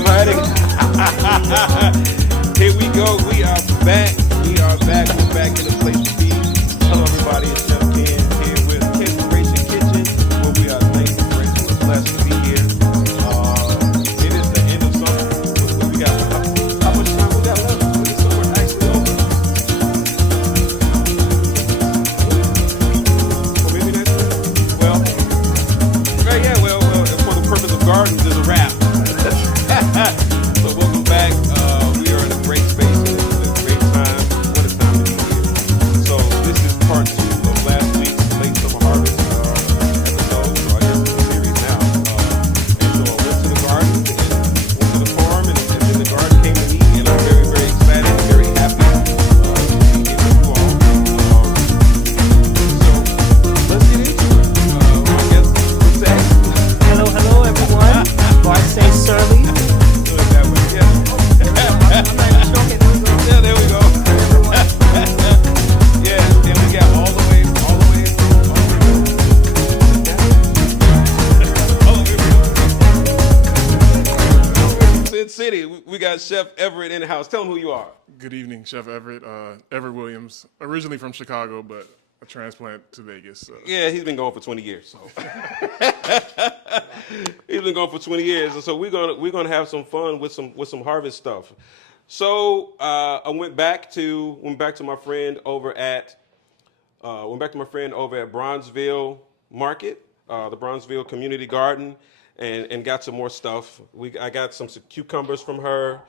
I'm hiding. Here we go. We are back. We are back. We're back in the place to be. Hello, everybody. It's Chef Ken here with Racing Kitchen, where we are thankful, grateful, and blessed to be here. It is the end of summer. We got how much time we got left? When the summer actually over? Or maybe next year? Well, right, yeah. Well, for the purpose of gardens, is a wrap. So welcome back. We are in a great space. It's a great time. What a time to be here. So this is part two of last week's late summer harvest episode. So I guess it's a series now. And so I went to the garden and went to the farm, and then the garden came to me, and I'm very, very excited and very happy to be here with you all. So let's get into it. I guess what's that? Hello, hello, everyone. Bart St. Surly. Do it that way. Yeah. I'm not even sure. Okay, Yeah, there we go. Yeah, and we got all the way. Sin City, we got Chef Everett in the house. Tell him who you are. Good evening, Chef Everett. Everett Williams, originally from Chicago, but a transplant to Vegas. So. Yeah, he's been going for 20 years. So he's been going for 20 years, and so we're gonna have some fun with some harvest stuff. So I went back to my friend over at Bronzeville Market, the Bronzeville Community Garden, and got some more stuff. I got some cucumbers from her,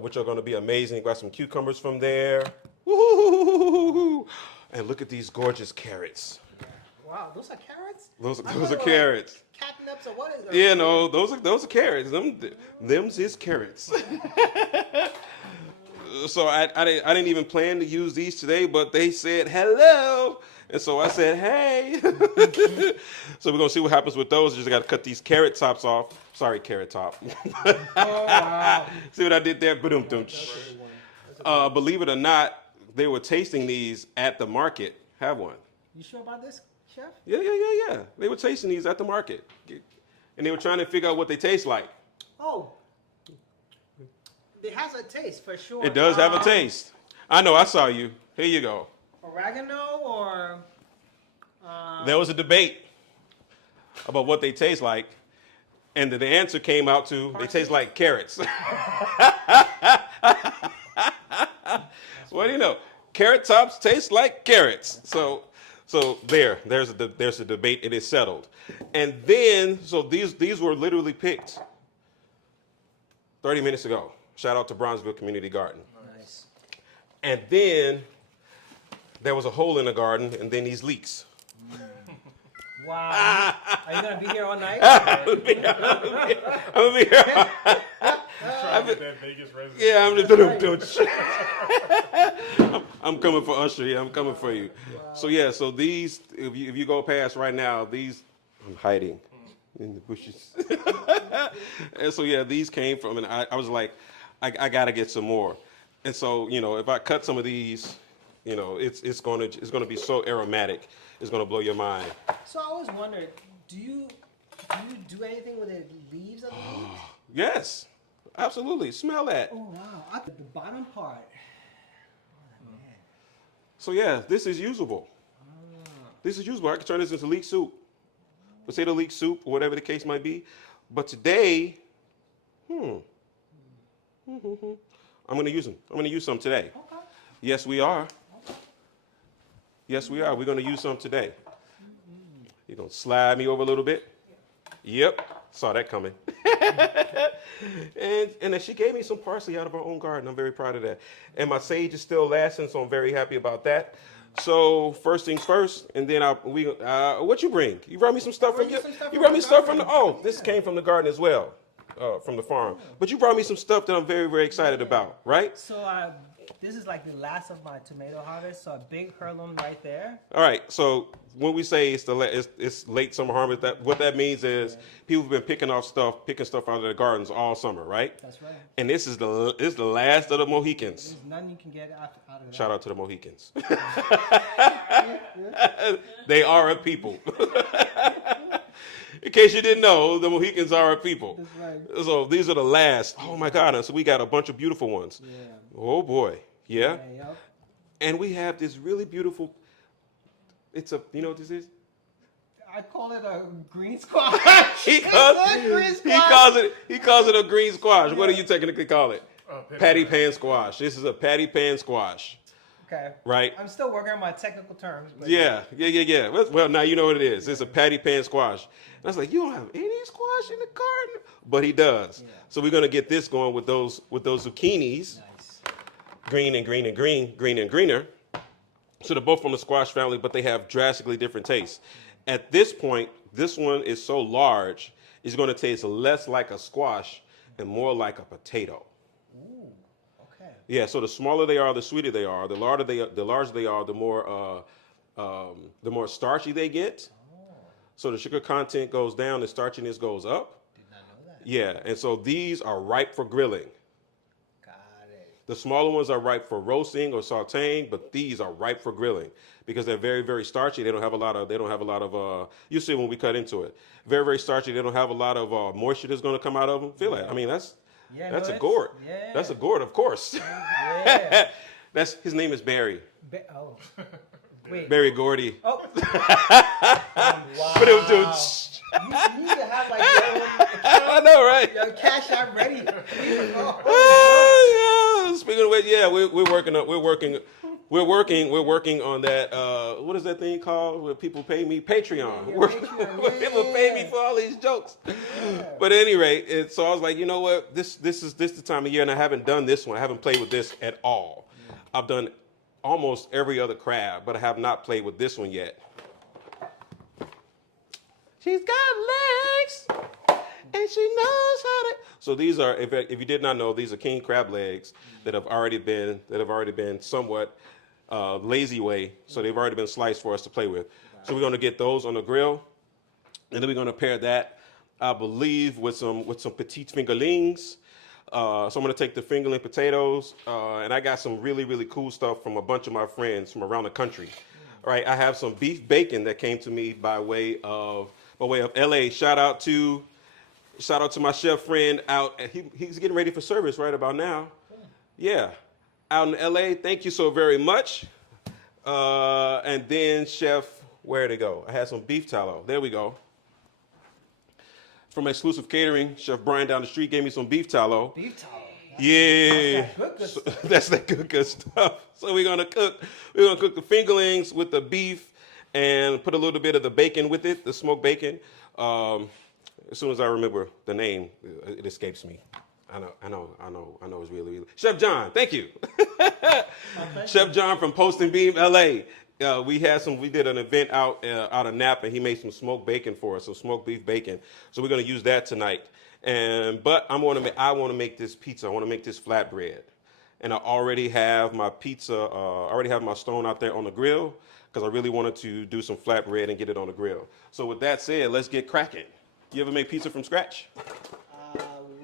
which are going to be amazing. Got some cucumbers from there. Woo-hoo-hoo-hoo-hoo-hoo. And look at these gorgeous carrots. wow, those are carrots? Those are carrots. Catnips or what is that? Yeah, no, those are carrots. Them's is carrots. So I didn't even plan to use these today, but they said hello, and so I said hey. So we're gonna see what happens with those. Just got to cut these carrot tops off. Sorry, carrot top. Oh, wow. See what I did there? Ba-dum-dum. Believe it or not, they were tasting these at the market. Have one. You sure about this, Chef? Yeah. They were tasting these at the market, and they were trying to figure out what they taste like. Oh, it has a taste for sure. It does have a taste. I know. I saw you. Here you go. Oregano or... There was a debate about what they taste like, and the answer came out to they taste like carrots. What do you know? Carrot tops taste like carrots. So there's a debate. It is settled. And then so these were literally picked 30 minutes ago. Shout out to Bronzeville Community Garden. Nice. And then there was a hole in the garden, and then these leaks. Wow. Are you going to be here all night? I'm gonna be here. Trying to get that Vegas resident. Yeah, I'm coming for Usher. Yeah, I'm coming for you. Wow. So these, if you go past right now, these, I'm hiding in the bushes. And so these came from, and I was like, I gotta get some more. And so if I cut some of these, it's gonna be so aromatic. It's gonna blow your mind. So I always wondered, do you do anything with the leaves of the leaves? Yes, absolutely. Smell that. Oh wow, the bottom part. Oh, man. So this is usable. This is usable. I can turn this into leek soup, potato leek soup, or whatever the case might be. But today, I'm gonna use them. I'm gonna use some today. Okay. Yes, we are. Yes, we are. We're gonna use some today. You're gonna slide me over a little bit. Yep, saw that coming. and then she gave me some parsley out of her own garden. I'm very proud of that. And my sage is still lasting, so I'm very happy about that. So first things first, and then what you bring? You brought me some stuff from you brought me stuff from this came from the garden as well, from the farm. But you brought me some stuff that I'm very, very excited about, right? So this is like the last of my tomato harvest. So a big heirloom right there. All right. So when we say it's late summer harvest, what that means is people have been picking stuff out of their gardens all summer, right? That's right. And this is the last of the Mohicans. There's none you can get out of that. Shout out to the Mohicans. They are a people. In case you didn't know, the Mohicans are our people. That's right. So these are the last. Oh my God! And so we got a bunch of beautiful ones. Yeah. Oh boy, yeah. Yep. And we have this really beautiful. It's a. You know what this is? I call it a green squash. He It's calls, a green he squash. calls it a green squash. What do you technically call it? Patty Patty pan squash. This is a patty pan squash, Okay. right? I'm still working on my technical terms. But Yeah. Well, now you know what it is. It's a patty pan squash. And I was like, you don't have any squash in the garden, but he does. Yeah. So we're gonna get this going with those zucchinis, Nice. green and green and green, green and greener. So they're both from the squash family, but they have drastically different tastes. At this point, this one is so large, it's going to taste less like a squash and more like a potato. Ooh. Okay. Yeah. So the smaller they are, the sweeter they are. The larger they are, the more starchy they get. Oh. So the sugar content goes down, the starchiness goes up. Did not know that. Yeah. And so these are ripe for grilling. Got it. The smaller ones are ripe for roasting or sautéing, but these are ripe for grilling because they're very, very starchy. They don't have a lot of. You see when we cut into it, very, very starchy. They don't have a lot of moisture that's going to come out of them. Feel it. I mean, that's a gourd. Yeah. That's a gourd, of course. Yeah. That's his name is Barry. Oh. Wait. Barry Gordy. Oh. Wow. But it was doing. You need to have like your own I know, right? your cash app ready. Oh, yeah. Speaking of which, yeah, we're working on that. What is that thing called? Where people pay me Patreon. Yeah, Where Patreon, people pay me yeah. for all these jokes. Yeah. But at any rate, so I was like, you know what? This is the time of year, and I haven't done this one. I haven't played with this at all. I've done almost every other crab, but I have not played with this one yet. She's got legs, and she knows how to. So these are, if you did not know, these are king crab legs that have already been somewhat lazy way. So they've already been sliced for us to play with. So we're going to get those on the grill, and then we're going to pair that, I believe, with some petite fingerlings. So I'm going to take the fingerling potatoes, and I got some really, really cool stuff from a bunch of my friends from around the country. All right, I have some beef bacon that came to me by way of LA. Shout out to my chef friend out. He's getting ready for service right about now. Yeah, out in LA. Thank you so very much. And then Chef, where'd it go? I had some beef tallow. There we go. From Exclusive Catering, Chef Brian down the street gave me some beef tallow. Beef tallow. Yeah, That's that good that's that good stuff. So we're gonna cook the fingerlings with the beef and put a little bit of the bacon with it, the smoked bacon. As soon as I remember the name, it escapes me. I know it's really. Chef John, thank you. Chef John from Post and Beam, LA. We did an event out of Napa, and he made some smoked bacon for us, some smoked beef bacon. So we're gonna use that tonight. But I want to make this pizza. I want to make this flatbread, and I already have my pizza. Already have my stone out there on the grill because I really wanted to do some flatbread and get it on the grill. So with that said, let's get cracking. You ever make pizza from scratch?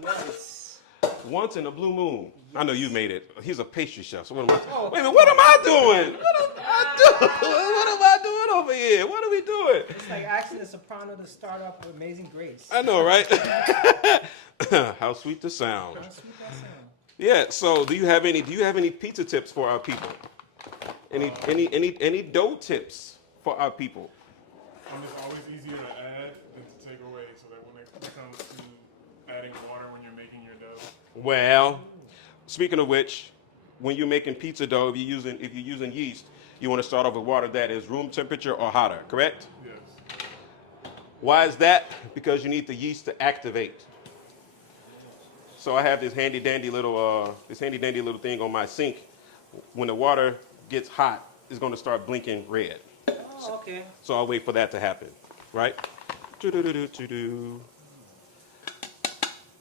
Once. Once in a blue moon. I know you made it. He's a pastry chef. So what am I? Wait a minute. What am I doing? What am I doing over here? What are we doing? It's like asking the soprano to start off with Amazing Grace. I know, right? How sweet the sound. How sweet that sound. Yeah. So, do you have any pizza tips for our people? Any dough tips for our people? It's always easier to add than to take away, so that when it comes to adding water when you're making your dough. Well, speaking of which, when you're making pizza dough, if you're using yeast, you want to start off with water that is room temperature or hotter, correct? Yes. Why is that? Because you need the yeast to activate. So I have this handy dandy little thing on my sink. When the water gets hot, it's going to start blinking red. Oh, okay. So I'll wait for that to happen, right?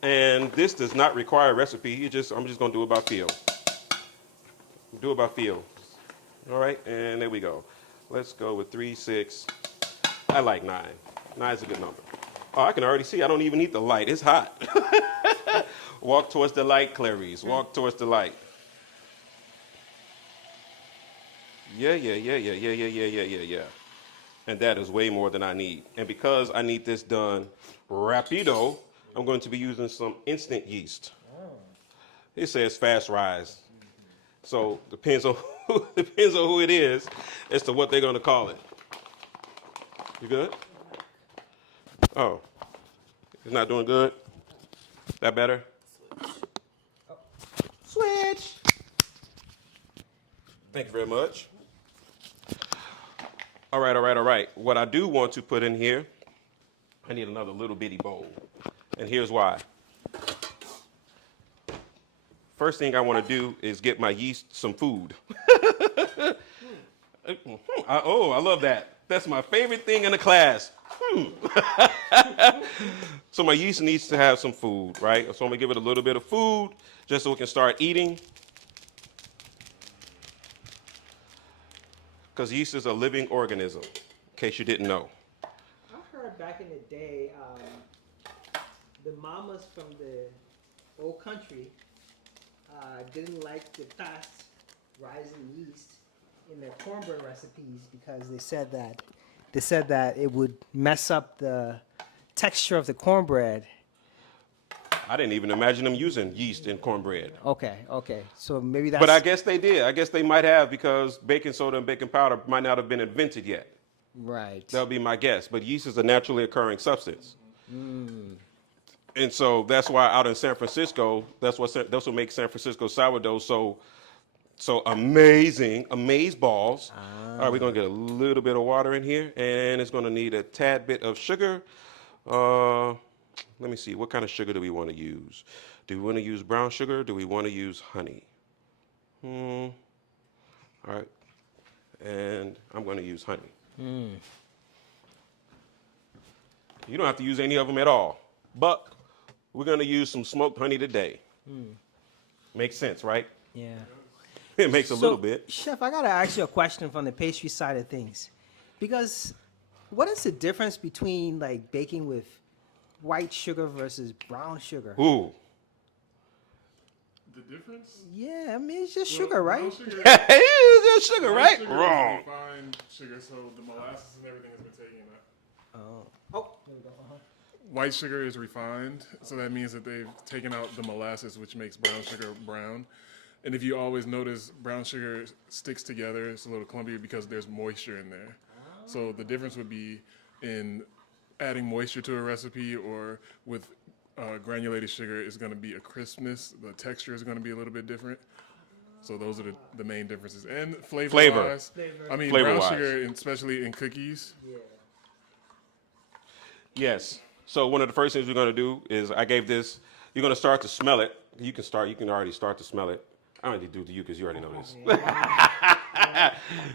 And this does not require a recipe. I'm just going to do it by feel. Do it by feel. All right, and there we go. Let's go with 3, 6. I like 9. 9 is a good number. Oh, I can already see. I don't even need the light. It's hot. Walk towards the light, Clarice. Walk towards the light. Yeah. And that is way more than I need. And because I need this done rapido, I'm going to be using some instant yeast. It says fast rise. So depends on who it is as to what they're going to call it. You good? Oh, it's not doing good? That better? Switch. Thank you very much. All right. What I do want to put in here, I need another little bitty bowl. And here's why. First thing I want to do is get my yeast some food. I love that. That's my favorite thing in the class. So my yeast needs to have some food, right? So I'm going to give it a little bit of food just so it can start eating. Because yeast is a living organism, in case you didn't know. I heard back in the day, the mamas from the old country didn't like the fast rising yeast in their cornbread recipes because they said that it would mess up the texture of the cornbread. I didn't even imagine them using yeast in cornbread. Okay. So maybe that's. But I guess they did. I guess they might have because baking soda and baking powder might not have been invented yet. Right. That would be my guess. But yeast is a naturally occurring substance. And so that's why out in San Francisco, that's what makes San Francisco sourdough so amazing, amaze balls. All right, we're going to get a little bit of water in here, and it's going to need a tad bit of sugar. Let me see, what kind of sugar do we want to use? Do we want to use brown sugar? Do we want to use honey? All right, and I'm going to use honey. You don't have to use any of them at all, but we're going to use some smoked honey today. Makes sense, right? Yeah. It makes a little bit. Chef, I gotta ask you a question from the pastry side of things, because what is the difference between like baking with white sugar versus brown sugar? Ooh. The difference? Yeah, I mean it's just sugar, right? Brown sugar, It's just sugar, brown right? sugar Wrong. is refined sugar, so the molasses and everything has been taken out. Oh, there we go. White sugar is refined, so that means that they've taken out the molasses, which makes brown sugar brown. And if you always notice, brown sugar sticks together, it's a little clumpy because there's moisture in there. So the difference would be in adding moisture to a recipe, or with granulated sugar is going to be a crispness. The texture is going to be a little bit different. So those are the main differences. And flavor-wise, I mean, Flavor-wise. brown sugar, especially in cookies, Yeah. Yes. So one of the first things we're going to do is I gave this, you're going to start to smell it. You can already start to smell it. I don't need to do it to you because you already know this.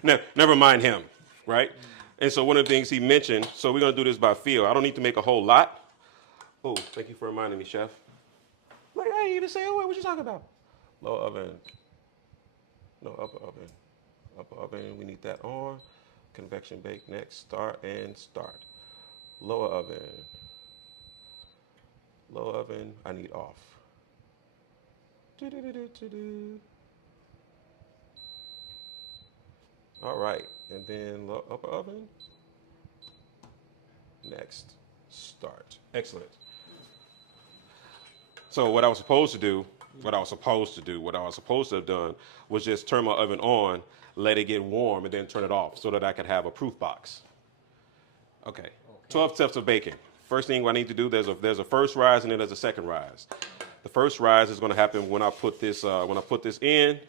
No, never mind him, right? And so one of the things he mentioned, so we're going to do this by feel. I don't need to make a whole lot. Oh, thank you for reminding me, Chef. Look, I didn't even say a word. What you talking about? Low oven. No, upper oven. Upper oven, we need that on. Convection bake next. Start. Lower oven. Low oven, I need off. All right, and then upper oven. Next, start. Excellent. So what I was supposed to have done was just turn my oven on, let it get warm, and then turn it off so that I could have a proof box. Okay. 12 steps of baking. First thing I need to do, there's a first rise and then there's a second rise. The first rise is going to happen when I put this in.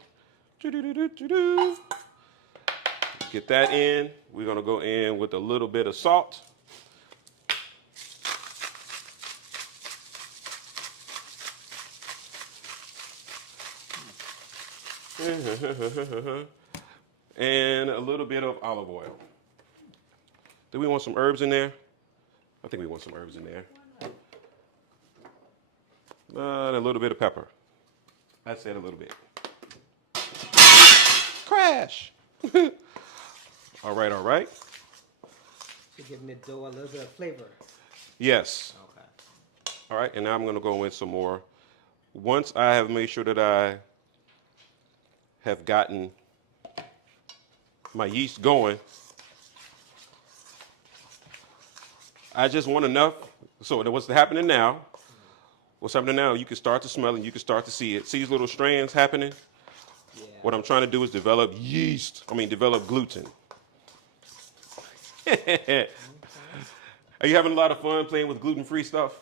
Get that in. We're going to go in with a little bit of salt. And a little bit of olive oil. Do we want some herbs in there? I think we want some herbs in there. And a little bit of pepper. I'd say a little bit. Crash! All right. To give the dough a little bit of flavor. Yes. Okay. All right, and now I'm going to go in some more. Once I have made sure that I have gotten my yeast going, I just want enough. So what's happening now? What's happening now? You can start to smell it. You can start to see it. See these little strands happening? Yeah. What I'm trying to do is develop develop gluten. Are you having a lot of fun playing with gluten-free stuff?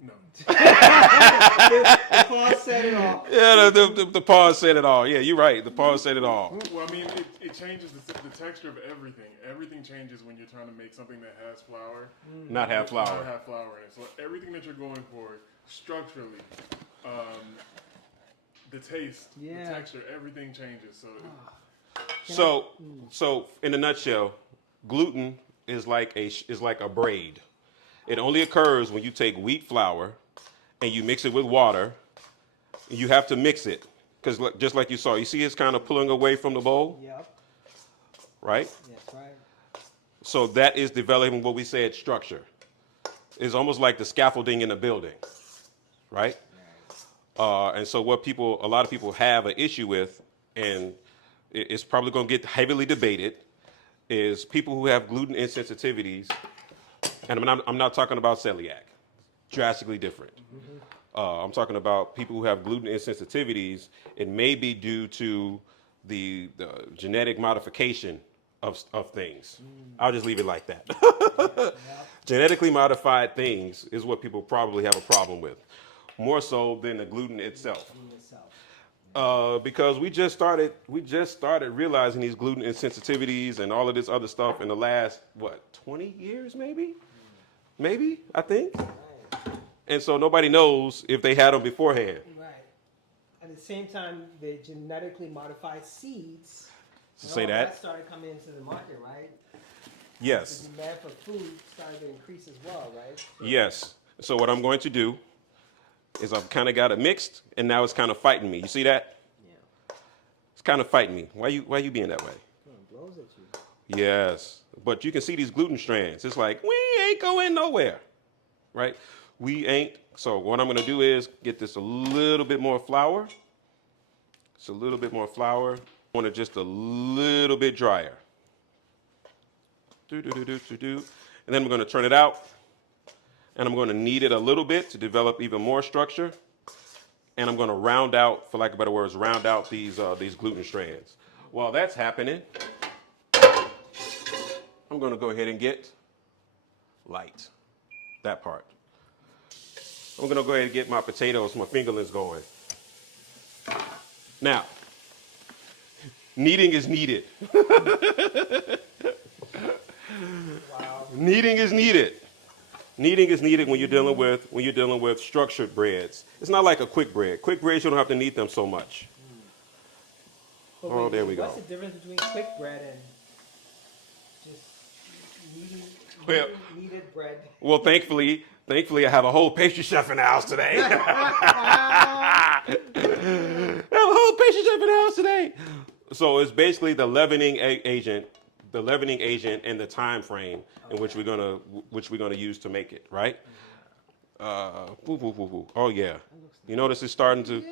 No. The pause said it all. Yeah, the pause said it all. Yeah, you're right. The pause said it all. Well, I mean, it changes the texture of everything. Everything changes when you're trying to make something that has flour. Not have flour. Not have flour in it. So everything that you're going for structurally, the taste, the texture, everything changes. So in a nutshell, gluten is like a braid. It only occurs when you take wheat flour and you mix it with water. You have to mix it because just like you saw, you see it's kind of pulling away from the bowl. Yep. Right? That's right. So that is developing what we said structure. It's almost like the scaffolding in a building, right? And so what a lot of people have an issue with, and it's probably going to get heavily debated, is people who have gluten insensitivities, and I'm not talking about celiac, drastically different. I'm talking about people who have gluten insensitivities. It may be due to the genetic modification of things. I'll just leave it like that. Genetically modified things is what people probably have a problem with, more so than the gluten itself. Because we just started realizing these gluten insensitivities and all of this other stuff in the last 20 years maybe, I think. And so nobody knows if they had them beforehand. Right. At the same time, the genetically modified seeds. Say that. That started coming into the market, right? Yes. The demand for food started to increase as well, right? Yes. So what I'm going to do is I've kind of got it mixed, and now it's kind of fighting me. You see that? Yeah. It's kind of fighting me. Why you being that way? It blows at you. Yes. But you can see these gluten strands. It's like, we ain't going nowhere, right? We ain't. So what I'm going to do is get this a little bit more flour. It's a little bit more flour. I want it just a little bit drier. And then I'm going to turn it out. And I'm going to knead it a little bit to develop even more structure. And I'm going to round out, for lack of better words, these gluten strands. While that's happening, I'm going to go ahead and get light, that part. I'm going to go ahead and get my potatoes, my fingerlings going. Now, kneading is needed. Wow. Kneading is needed. Kneading is needed when you're dealing with structured breads. It's not like a quick bread. Quick breads, you don't have to knead them so much. But Oh, there we go. What's the difference between quick bread and just kneaded bread? Well, thankfully, I have a whole pastry chef in the house today. I have a whole pastry chef in the house today. So it's basically the leavening agent, and the time frame in which we're gonna use to make it, right? Oh yeah. You notice it's starting to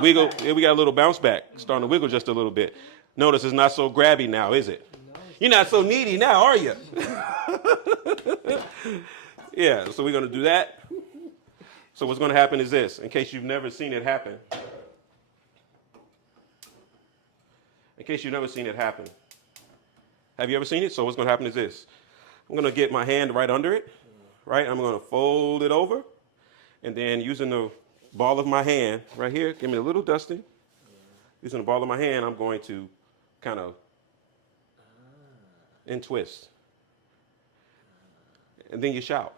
wiggle. Yeah, we got a little bounce back. Starting to wiggle just a little bit. Notice it's not so grabby now, is it? You're not so needy now, are you? Yeah, so we're going to do that. So what's going to happen is this, in case you've never seen it happen. Have you ever seen it? So what's going to happen is this. I'm going to get my hand right under it, right? I'm going to fold it over, and then using the ball of my hand right here, give me a little dusting. Using the ball of my hand, I'm going to kind of and twist. And then you shout.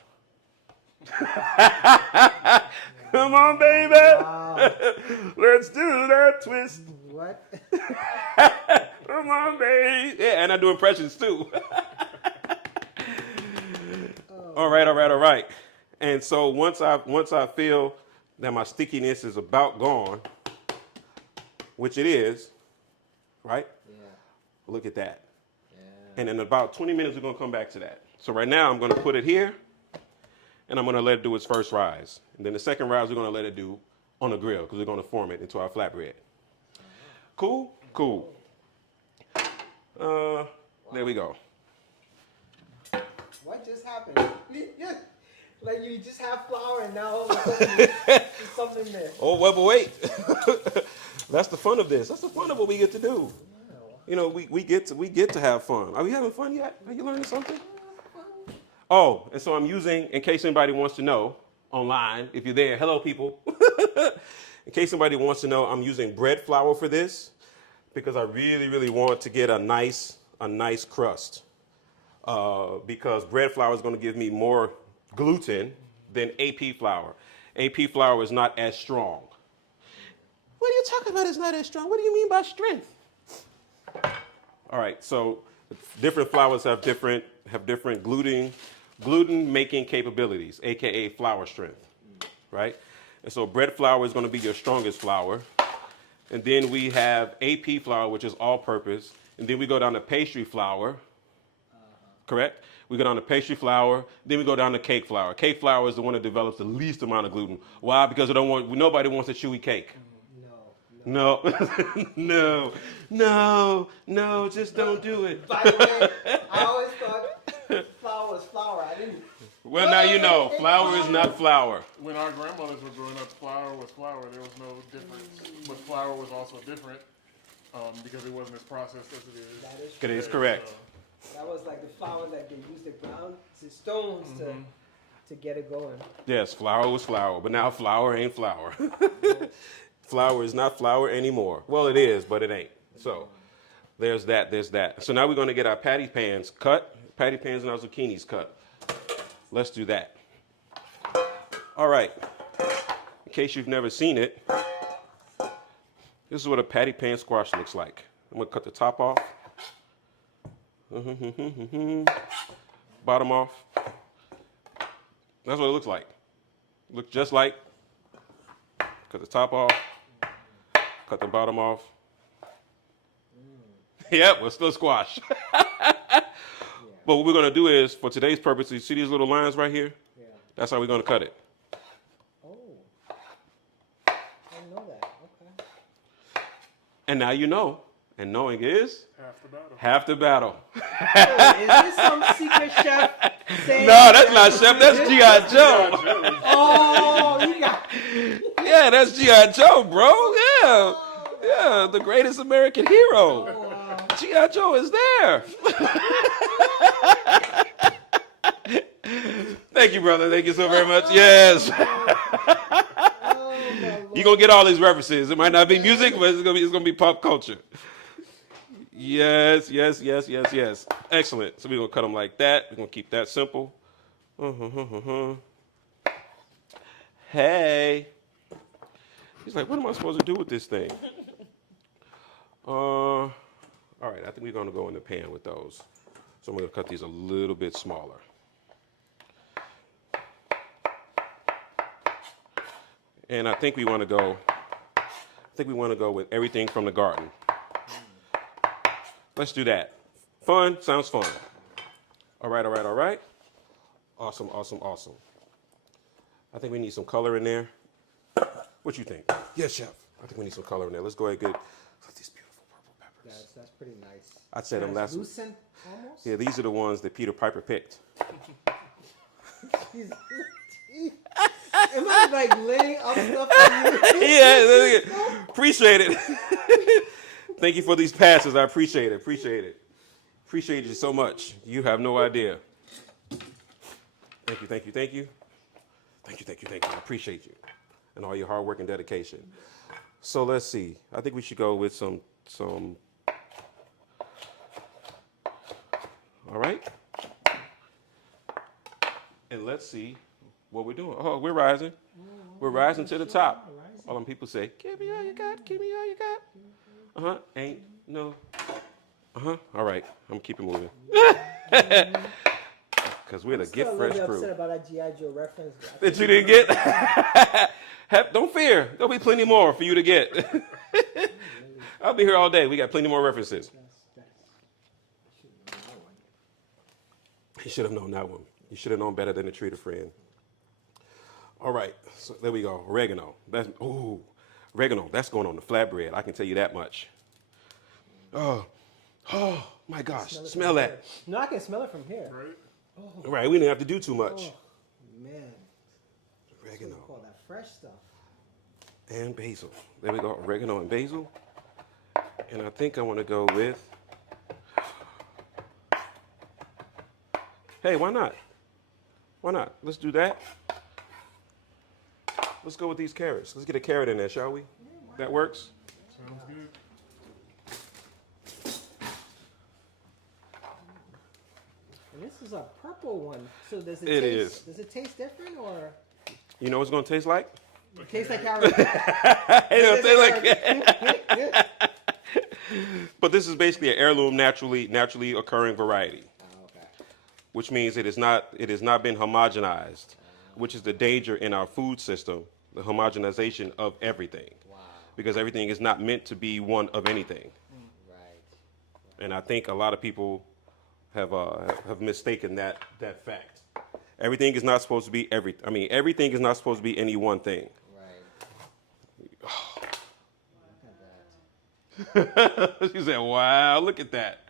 Come on, baby. Wow. Let's do that twist. What? Come on, baby. Yeah, and I do impressions too. All right. And so once I feel that my stickiness is about gone, which it is, right? Yeah. Look at that. Yeah. And in about 20 minutes, we're going to come back to that. So right now, I'm going to put it here, and I'm going to let it do its first rise. And then the second rise, we're going to let it do on the grill, because we're going to form it into our flatbread. Cool? Cool. There we go. What just happened? Like you just have flour and now all of a sudden there's something there. Oh, well, but wait. That's the fun of this. That's the fun of what we get to do. You know, we get to have fun. Are we having fun yet? Are you learning something? Oh, and so I'm using, in case anybody wants to know, online, if you're there, hello people. In case somebody wants to know, I'm using bread flour for this because I really, really want to get a nice crust. Because bread flour is going to give me more gluten than AP flour. AP flour is not as strong. What are you talking about? It's not as strong. What do you mean by strength? All right, so different flours have different gluten making capabilities, aka flour strength, right? And so bread flour is going to be your strongest flour. And then we have AP flour, which is all purpose. And then we go down to pastry flour, correct? We go down to pastry flour, then we go down to cake flour. Cake flour is the one that develops the least amount of gluten. Why? Because nobody wants a chewy cake. No, no, just don't do it. By the way, I always thought flour was flour. I didn't. Well, now you know, flour is not flour. When our grandmothers were growing up, flour was flour. There was no difference. But flour was also different because it wasn't as processed as it is. That is true. It is correct. That was like the flour that they used to ground to stones to get it going. Yes, flour was flour, but now flour ain't flour. Flour is not flour anymore. Well, it is, but it ain't. So there's that. So now we're going to get our patty pans and our zucchinis cut. Let's do that. All right. In case you've never seen it, this is what a patty pan squash looks like. I'm going to cut the top off. Bottom off. That's what it looks like. Looks just like. Cut the top off. Cut the bottom off. Yep, we're still squash. But what we're going to do is, for today's purpose, you see these little lines right here? Yeah. That's how we're going to cut it. Oh. I didn't know that. Okay. And now you know. And knowing is Half the battle. Oh, is this some secret chef saying? No, that's not chef. That's G.I. Joe. Oh, you got. Yeah, that's G.I. Joe, bro. Yeah. Yeah, the greatest American hero. Oh, wow. G.I. Joe is there. Thank you, brother. Thank you so very much. Yes. You're going to get all these references. It might not be music, but it's going to be pop culture. Yes. Excellent. So we're going to cut them like that. We're going to keep that simple. Hey. He's like, what am I supposed to do with this thing? All right, I think we're going to go in the pan with those. So I'm going to cut these a little bit smaller. And I think we want to go with everything from the garden. Let's do that. Fun, sounds fun. All right. Awesome. I think we need some color in there. What you think? Yes, chef. I think we need some color in there. Let's go ahead and get these beautiful purple peppers. That's pretty nice. I said them last. Translucent almost. Yeah, these are the ones that Peter Piper picked. Am I like laying up stuff for you? Yeah, appreciate it. Thank you for these passes. I appreciate it. Appreciate you so much. You have no idea. Thank you. I appreciate you and all your hard work and dedication. So let's see. I think we should go with some. All right. And let's see what we're doing. Oh, we're rising. We're rising to the top. All them people say, give me all you got. Ain't no. All right. I'm keeping moving. Because we're the Get Fresh crew. I'm upset about that G.I. Joe reference. That you didn't get? Don't fear. There'll be plenty more for you to get. I'll be here all day. We got plenty more references. You should have known that one. You should have known better than to treat a friend. All right. So there we go. Oregano. Oregano. That's going on the flatbread. I can tell you that much. Oh my gosh. Smell that. No, I can smell it from here. Right? Oh, Right, we didn't have to do too much. oh man. That's what Oregano you call that fresh stuff. and basil. There we go, oregano and basil. And I think I want to go with, hey, why not? Why not? Let's do that. Let's go with these carrots. Let's get a carrot in there, shall we? That works? Sounds good. And this is a purple one. So does it, It taste, is. Does it taste different or You know what it's going to taste like? it tastes like carrot? It don't taste like But this is basically an heirloom, naturally occurring variety, Oh, okay. which means it has not been homogenized, which is the danger in our food system, the homogenization of everything, Wow. because everything is not meant to be one of anything. Right. And I think a lot of people have mistaken that fact. Everything is not supposed to be everything is not supposed to be any one thing. Right. Look at that. She said, "Wow, look at that."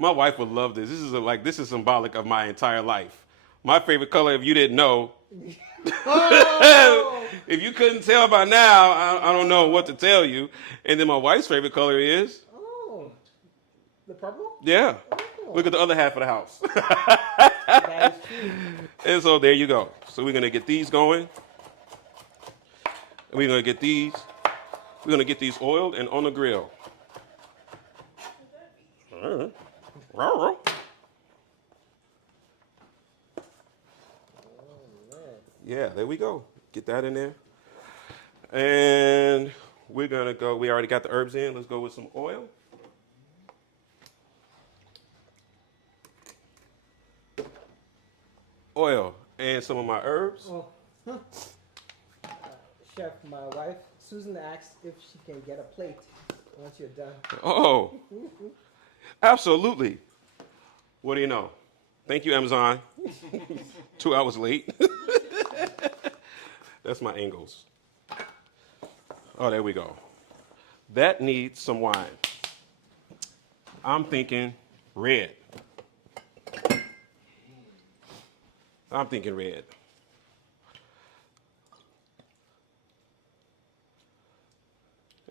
My wife would love this. This is symbolic of my entire life. My favorite color, if you didn't know, Oh! if you couldn't tell by now, I don't know what to tell you. And then my wife's favorite color is, Oh. The purple? yeah. Oh. Look at the other half of the house. That is true. And so there you go. So we're gonna get these going. And we're gonna get these oiled and on the grill. Yeah, there we go. Get that in there. And we're gonna go, we already got the herbs in. Let's go with some oil. Oil and some of my herbs. Oh. Huh. Chef, my wife, Susan asked if she can get a plate once you're done. Oh, absolutely. What do you know? Thank you, Amazon. 2 hours late. That's my angles. Oh, there we go. That needs some wine. I'm thinking red. I'm thinking red.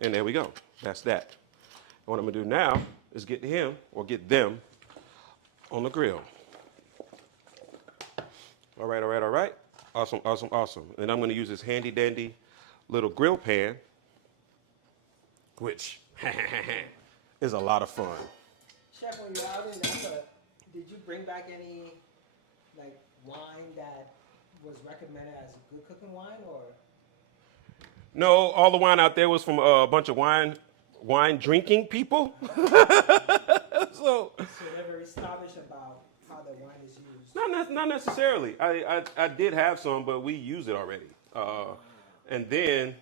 And there we go. That's that. And what I'm gonna do now is get him or get them on the grill. All right, all right, all right. Awesome, awesome, awesome. And I'm gonna use this handy dandy little grill pan, which is a lot of fun. Chef, when you're out in Napa, did you bring back any like wine that was recommended as a good cooking wine, or? No, all the wine out there was from a bunch of wine drinking people. So they're very snobbish about how their wine is used. not necessarily. I did have some, but we used it already. And then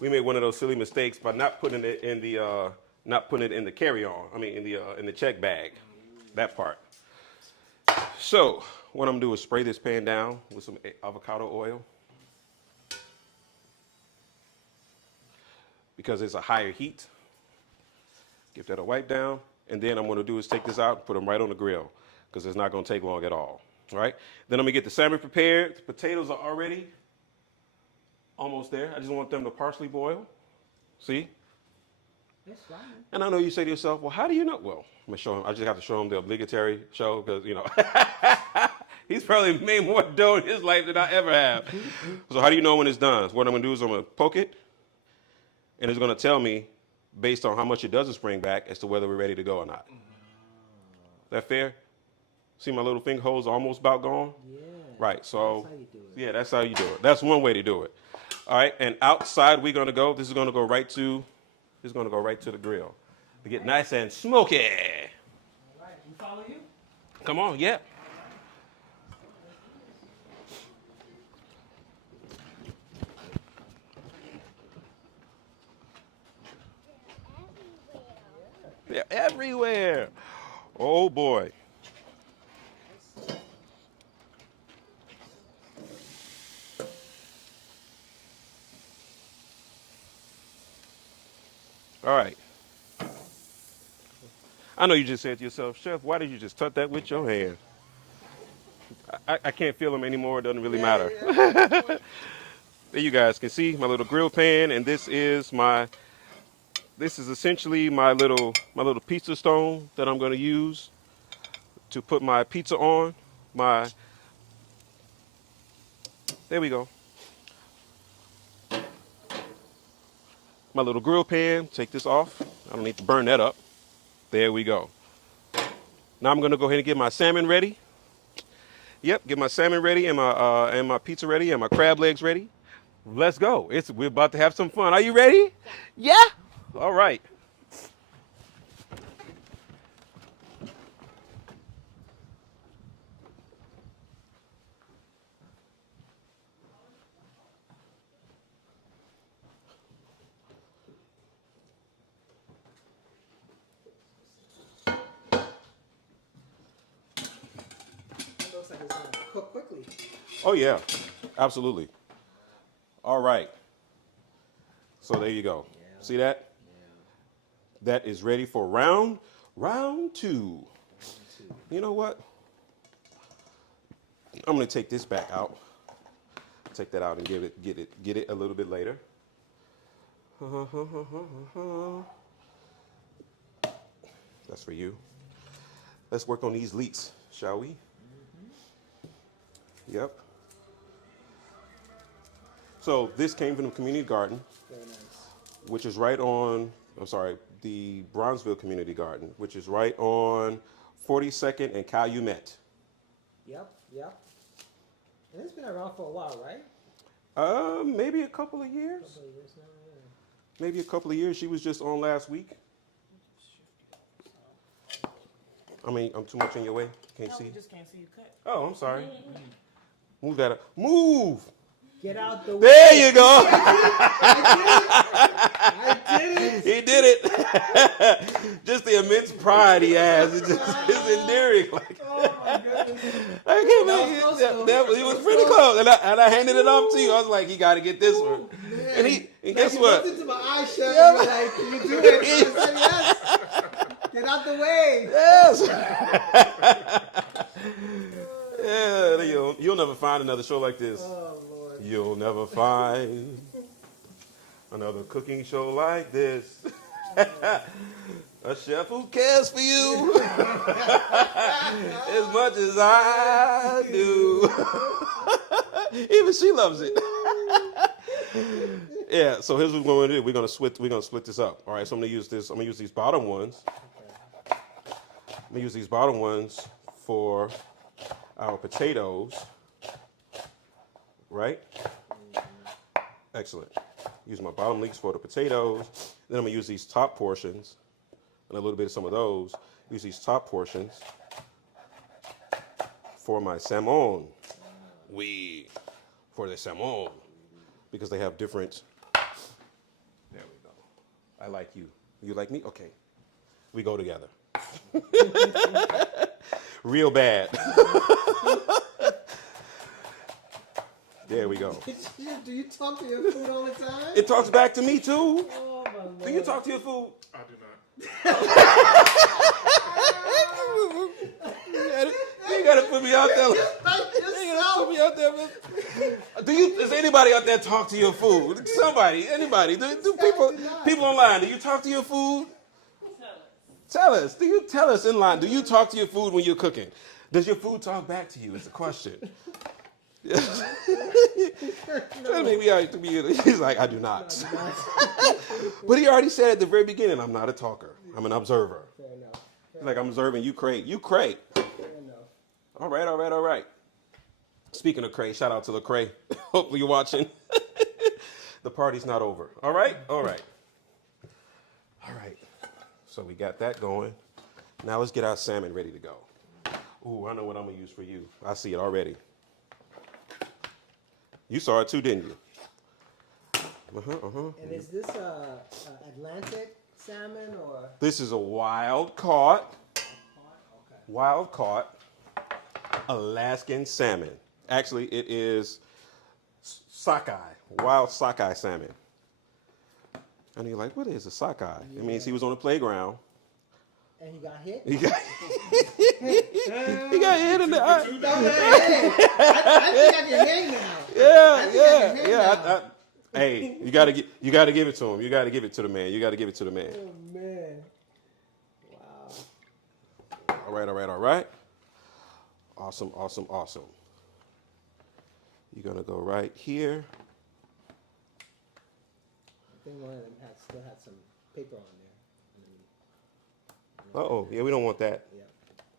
we made one of those silly mistakes by not putting it in the carry-on. I mean, in the check bag. That part. So what I'm gonna do is spray this pan down with some avocado oil, because it's a higher heat. Give that a wipe down, and then I'm gonna do is take this out and put them right on the grill, because it's not gonna take long at all. All right? Then I'm gonna get the salmon prepared. The potatoes are already almost there. I just want them to partially boil. See? That's right. And I know you say to yourself, well, how do you know? Well, I'm gonna show him. I just have to show him the obligatory show, because, you know, he's probably made more dough in his life than I ever have. So how do you know when it's done? So what I'm gonna do is I'm gonna poke it, and it's gonna tell me, based on how much it doesn't spring back, as to whether we're ready to go or not. That fair? See my little finger holes almost about gone? Yeah. Right, so, That's how you do it. yeah, that's how you do it. That's one way to do it. All right, and outside we're gonna go, this is gonna go right to the grill to get nice and smoky. All right. We follow you? Come on, yeah. They're everywhere. Oh boy. All right. I know you just said to yourself, Chef, why did you just touch that with your hand? I can't feel them anymore. It doesn't really matter. There you guys can see my little grill pan, and this is essentially my little pizza stone that I'm going to use to put my pizza on. There we go. My little grill pan. Take this off. I don't need to burn that up. There we go. Now I'm going to go ahead and get my salmon ready. Yep, get my salmon ready and my pizza ready and my crab legs ready. Let's go. We're about to have some fun. Are you ready? Yeah? All right. It looks like it's gonna cook quickly. Oh, yeah. Absolutely. All right. So there you go. Yeah. See that? That is ready for round two. You know what? I'm going to take this back out. Take that out and get it a little bit later. That's for you. Let's work on these leeks, shall we? Yep. So this came from the community garden, Very nice. which is right on, the Bronzeville Community Garden, which is right on 42nd and Calumet. Yep. And it's been around for a while, right? Maybe a couple of years. Couple of years now, yeah. Maybe a couple of years. She was just on last week. I mean, I'm too much in your way. Can't see. We just can't see you cut. Oh, I'm sorry. Move that up. Move. Get out the way. There you go. I did it. He did it. Just the immense pride he has. It's endearing. Like, Oh my goodness. I can't believe close, he was pretty close. And I handed it off to you. I was like, you got to get this one. Man. And guess what? He looked into my eyes, Chef, and was like, can you do it? I said, yes. Get out the way. Yes. Yeah, you'll never find another show like this. Oh, Lord. You'll never find another cooking show like this. A chef who cares for you as much as I do. Even she loves it. Yeah, so here's what we're going to do. We're going to split this up. All right, so I'm going to use this. I'm going to use these bottom ones. I'm going to use these bottom ones for our potatoes. Right? Excellent. Use my bottom leeks for the potatoes. Then I'm going to use these top portions and a little bit of some of those. Use these top portions for my salmon. For the salmon. Because they have different. There we go. I like you. You like me? Okay. We go together. Real bad. There we go. Do you talk to your food all the time? It talks back to me too. Oh, my Lord. Do you talk to your food? I do not. You gotta put me out there. Does anybody out there talk to your food? Anybody? Do people online? Do you talk to your food? Tell us. Do you tell us in line? Do you talk to your food when you're cooking? Does your food talk back to you? It's a question. He's like, I do not. But he already said at the very beginning, I'm not a talker. I'm an observer. Fair enough. He's like, I'm observing. You crate. Fair enough. All right. Speaking of Cray, shout out to Lecrae. Hopefully you're watching. The party's not over. All right. So we got that going. Now let's get our salmon ready to go. Ooh, I know what I'm gonna use for you. I see it already. You saw it too, didn't you? And is this Atlantic salmon or? This is a wild caught Alaskan salmon. Actually, it is sockeye, wild sockeye salmon. And you're like, what is a sockeye? It means he was on the playground And he got hit? He got hit in the eye. I think I can hang now. Yeah. Hey, you gotta give it to him. You gotta give it to the man. Oh, man. Wow. All right. Awesome. You're gonna go right here. I think one of them still had some paper on there. Uh-oh. Yeah, we don't want that. Yeah.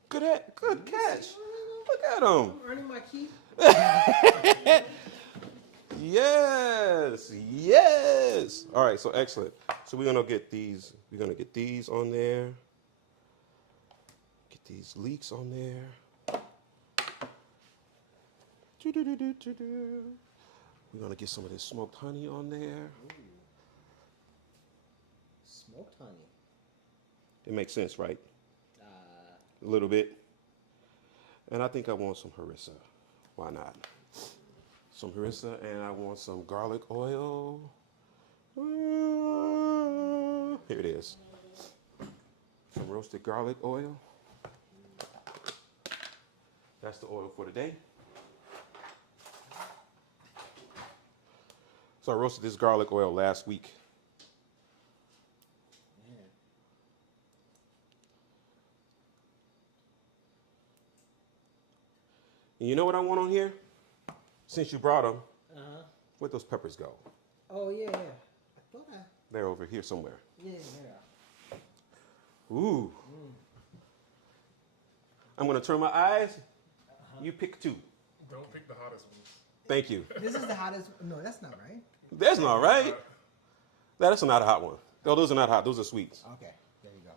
Good catch. Look at him. I'm earning my keep. Yes. All right, so excellent. So we're gonna get these on there. Get these leeks on there. We're gonna get some of this smoked honey on there. Ooh. Smoked honey. It makes sense, right? Uh, A little bit. And I think I want some harissa. Why not? Some harissa, and I want some garlic oil. Here it is. Some roasted garlic oil. That's the oil for today. So I roasted this garlic oil last week. man. And you know what I want on here? Since you brought them, Uh-huh. where'd those peppers go? Oh, yeah. I thought They're over here somewhere. yeah. Ooh. I'm gonna turn my eyes. You pick two. Don't pick the hottest ones. Thank you. This is the hottest. No, that's not right. That's not right. That's not a hot one. No, those are not hot. Those are sweets. Okay, there you go.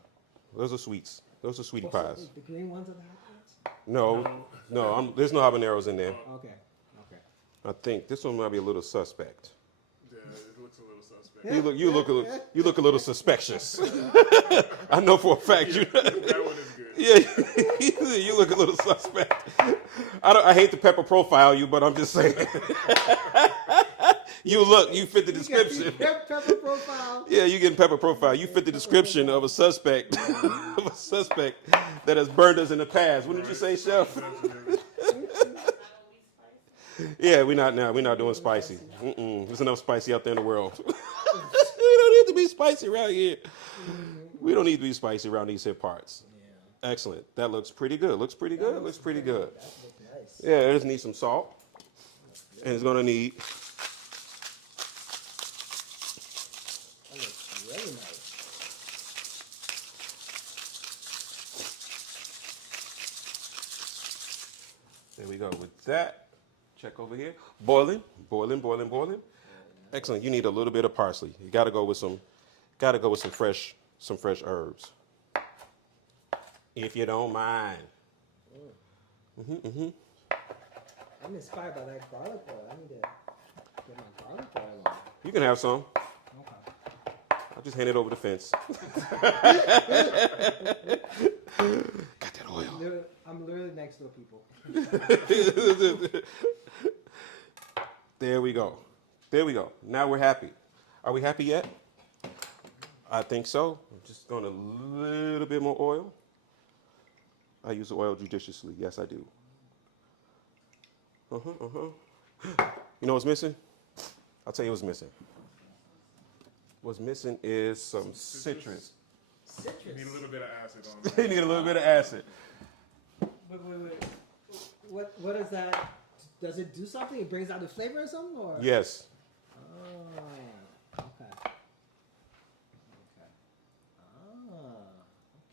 Those are sweets. Those are sweetie What's pies. the green ones are the hot No, there's no habaneros in there. ones? Okay. I think this one might be a little suspect. Yeah, it looks a little suspect. You look a little suspicious. I know for a fact you. That one is good. Yeah, you look a little suspect. I hate to pepper profile you, but I'm just saying. You fit the description. Pepper profile. Yeah, you getting pepper profile. You fit the description of a suspect, that has burned us in the past. What did you say, Chef? Yeah, we're not doing spicy. There's enough spicy out there in the world. We don't need to be spicy around here. We don't need to be spicy around these here parts. Yeah. Excellent. That looks pretty good. Looks pretty good. That looks nice. Yeah, it just needs some salt. And it's gonna need That looks really nice. There we go. With that, check over here. Boiling. Excellent. You need a little bit of parsley. You gotta go with some fresh herbs. If you don't mind. I'm inspired by that garlic oil. I need to get my garlic oil on. You can have some. Okay. I'll just hand it over the fence. Got that oil. I'm literally next door, people. There we go. Now we're happy. Are we happy yet? I think so. I'm just going a little bit more oil. I use the oil judiciously. Yes, I do. You know what's missing? I'll tell you what's missing. What's missing is some citrus. You need a little bit of acid on it. You need a little bit of acid. Wait. What is that? Does it do something? It brings out the flavor or something? Or? Yes. Oh, okay.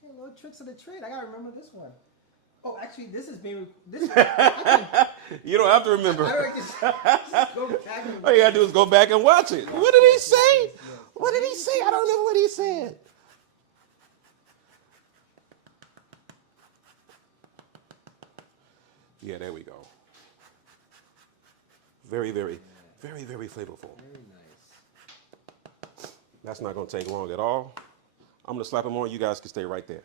Okay, little tricks of the trade. I gotta remember this one. Oh, actually, this is being You don't have to remember. I just go back and All you gotta do is go back and watch it. What did he say? What did he say? I don't know what he said. Yeah, there we go. Very, very, very, very flavorful. Very nice. That's not gonna take long at all. I'm gonna slap them on. You guys can stay right there.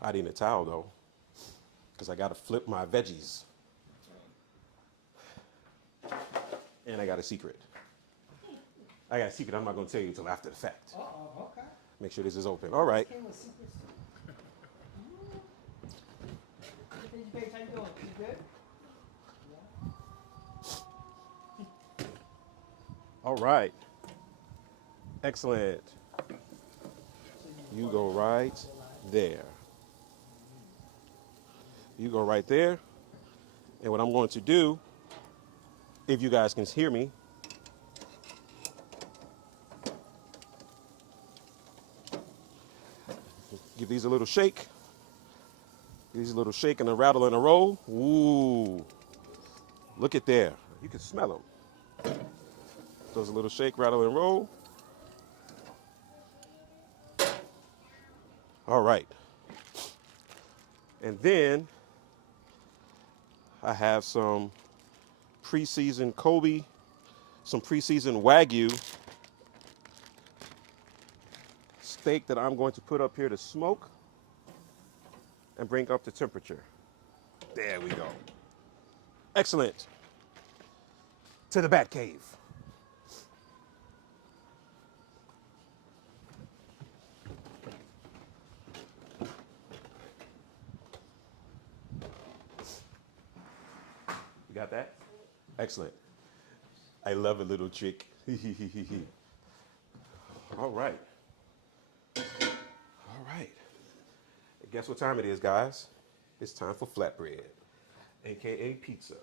I need a towel though, because I gotta flip my veggies. And I got a secret. I'm not gonna tell you until after the fact. Okay. Make sure this is open. All right. Came with secrets. Hey, babe, how you doing? You good? All right. Excellent. You go right there. You go right there. And what I'm going to do, if you guys can hear me, give these a little shake. Give these a little shake and a rattle and a roll. Ooh. Look at there. You can smell them. Does a little shake, rattle, and roll. All right. And then I have some pre-seasoned Kobe, some pre-seasoned Wagyu steak that I'm going to put up here to smoke and bring up the temperature. There we go. Excellent. To the Bat Cave. You got that? Excellent. I love a little trick. All right. All right. Guess what time it is, guys? It's time for flatbread, AKA pizza.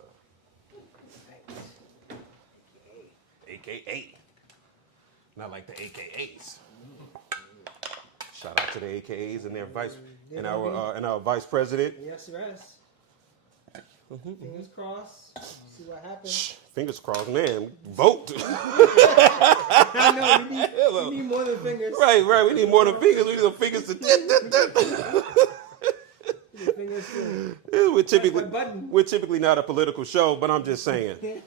AKA. Not like the AKAs. Shout out to the AKAs and their vice and our vice president. Yes, yes. Fingers crossed. See what happens. Fingers crossed, man. Vote. I know, we need more than fingers. Right. We need more than fingers. We need some fingers to. Fingers too. We're typically not a political show, but I'm just saying.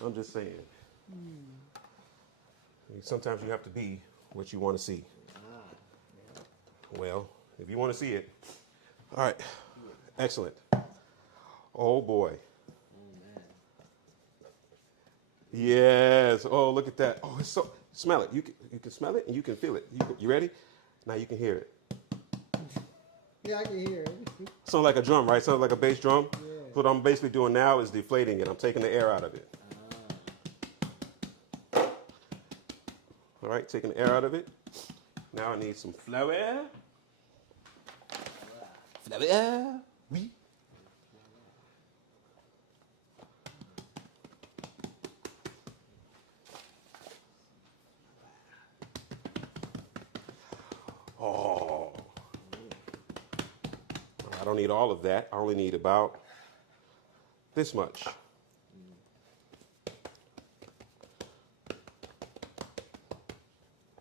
I'm just saying. Sometimes you have to be what you want to see. Well, if you want to see it. All right. Excellent. Oh boy. Yes. Oh, look at that. Oh, it's so. Smell it. You can smell it and you can feel it. You ready? Now you can hear it. Yeah, I can hear it. Sounds like a drum, right? Sounds like a bass drum. Yeah. What I'm basically doing now is deflating it. I'm taking the air out of it. All right, taking the air out of it. Now I need some flour. Flour. Oui. Oh. I don't need all of that. I only need about this much.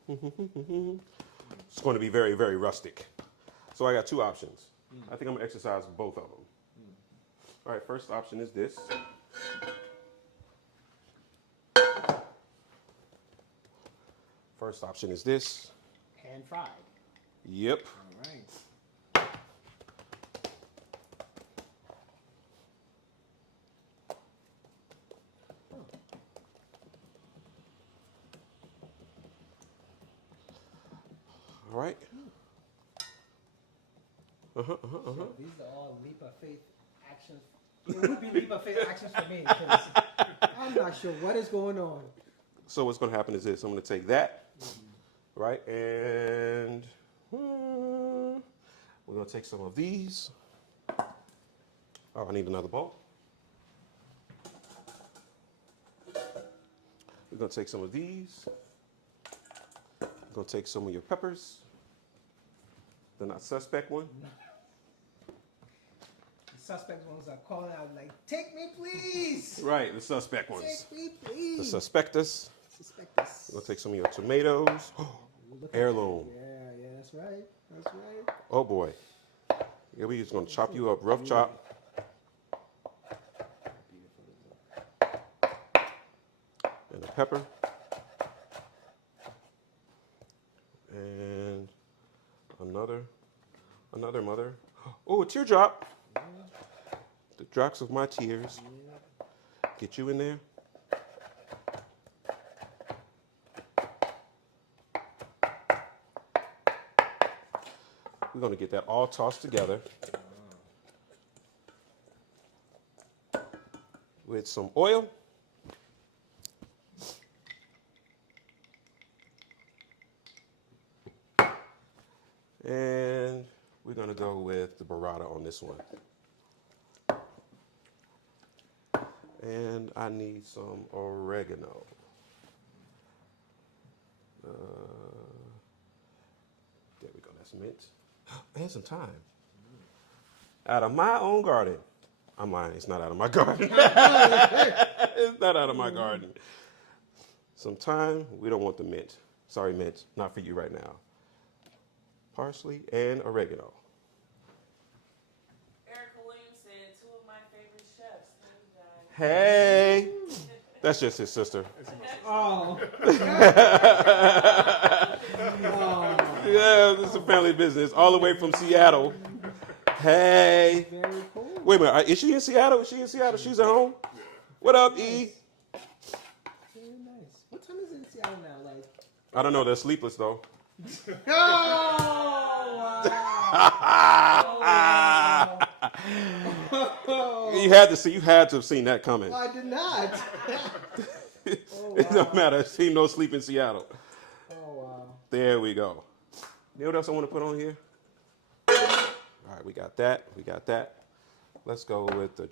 It's going to be very, very rustic. So I got two options. I think I'm going to exercise both of them. All right, first option is this. First option is this. Pan fried. Yep. All right. All right. So these are all leap of faith actions. It would be leap of faith actions for me because I'm not sure what is going on. So what's going to happen is this. I'm going to take that, right, and we're going to take some of these. Oh, I need another bowl. We're going to take some of these. We're going to take some of your peppers. The not suspect one. The suspect ones are calling out like, "Take me, please." Right, the suspect ones. Take me, please. The suspectus. Suspectus. We're going to take some of your tomatoes. Heirloom. Yeah, that's right. That's right. Oh boy. Yeah, we're just going to chop you up, rough chop. And a pepper. And another mother. Oh, a teardrop. The drops of my tears. Get you in there. We're going to get that all tossed together with some oil. And we're going to go with the burrata on this one. And I need some oregano. There we go, that's mint. And some thyme. Out of my own garden. I'm lying, it's not out of my garden. It's not out of my garden. Some thyme, we don't want the mint. Sorry, mint, not for you right now. Parsley and oregano. Erica Williams said, 2 of my favorite chefs. Hey, that's just his sister. Oh. Yeah, this is a family business, all the way from Seattle. Hey. Very cool. Wait a minute, is she in Seattle? Is she in Seattle? She's at home? What up, E? Very nice. What time is it in Seattle now? Like. I don't know, they're sleepless though. Oh, wow. You had to have seen that coming. I did not. It don't matter, I've seen no sleep in Seattle. Oh, wow. There we go. You know what else I want to put on here? All right, we got that. We got that. Let's go with the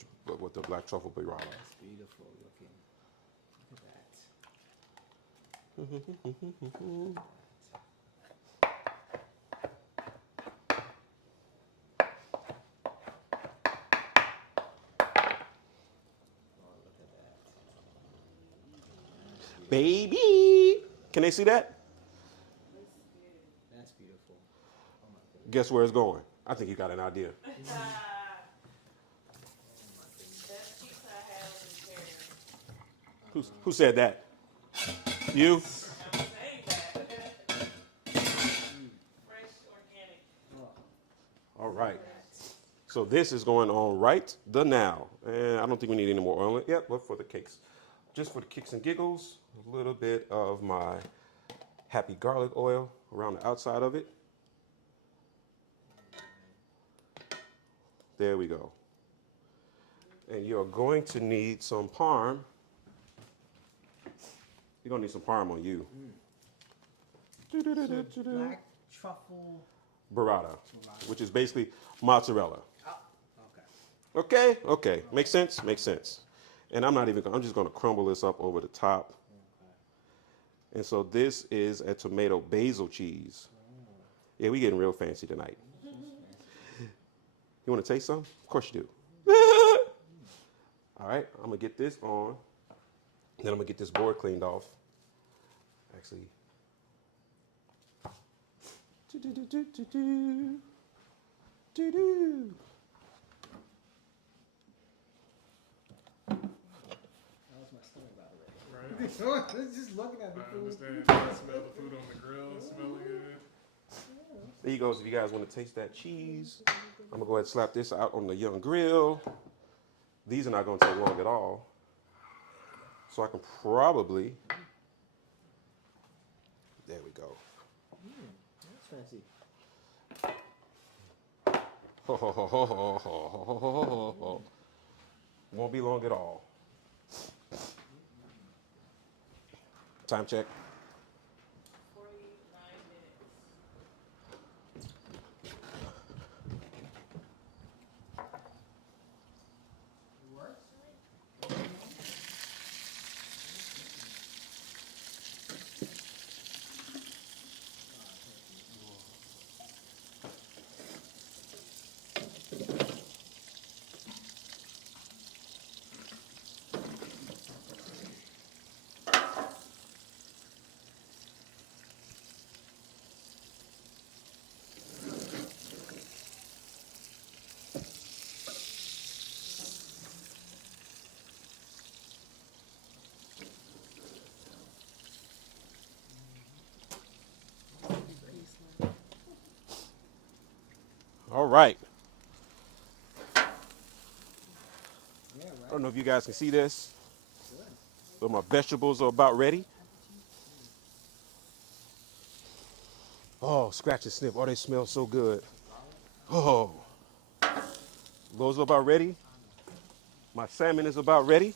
black truffle burrata. Beautiful looking. Look at that. Baby, can they see that? That's beautiful. Oh my goodness. Guess where it's going? I think you got an idea. Best pizza I had was in Paris. Who said that? You? I'm saying that. Fresh, organic. All right. So this is going on right the now. And I don't think we need any more oil. Yep, but for the cakes. Just for the kicks and giggles, a little bit of my happy garlic oil around the outside of it. There we go. And you're going to need some parm. You're going to need some parm on you. So black truffle. Burrata, which is basically mozzarella. Oh, okay. Okay, okay. Makes sense? Makes sense. And I'm just going to crumble this up over the top. Okay. And so this is a tomato basil cheese. Yeah, we getting real fancy tonight. You want to taste some? Of course you do. All right, I'm going to get this on. Then I'm going to get this board cleaned off. Actually. That was my stomach, by the way. Right. I was just looking at the I food. understand. You can smell the food on the grill. It's smelling good. There you go. If you guys want to taste that cheese, I'm going to go ahead and slap this out on the young grill. These are not going to take long at all. So I can probably, there we go. That's fancy. Ho, ho, ho, ho, ho, ho, ho, ho, ho, ho. Won't be long at all. Time check. 49 minutes. It works? All right. Yeah, I right. don't know if you guys can see this, but my vegetables are about ready. Oh, scratch and sniff. Oh, they smell so good. Oh, Oh, those are about ready. My salmon is about ready.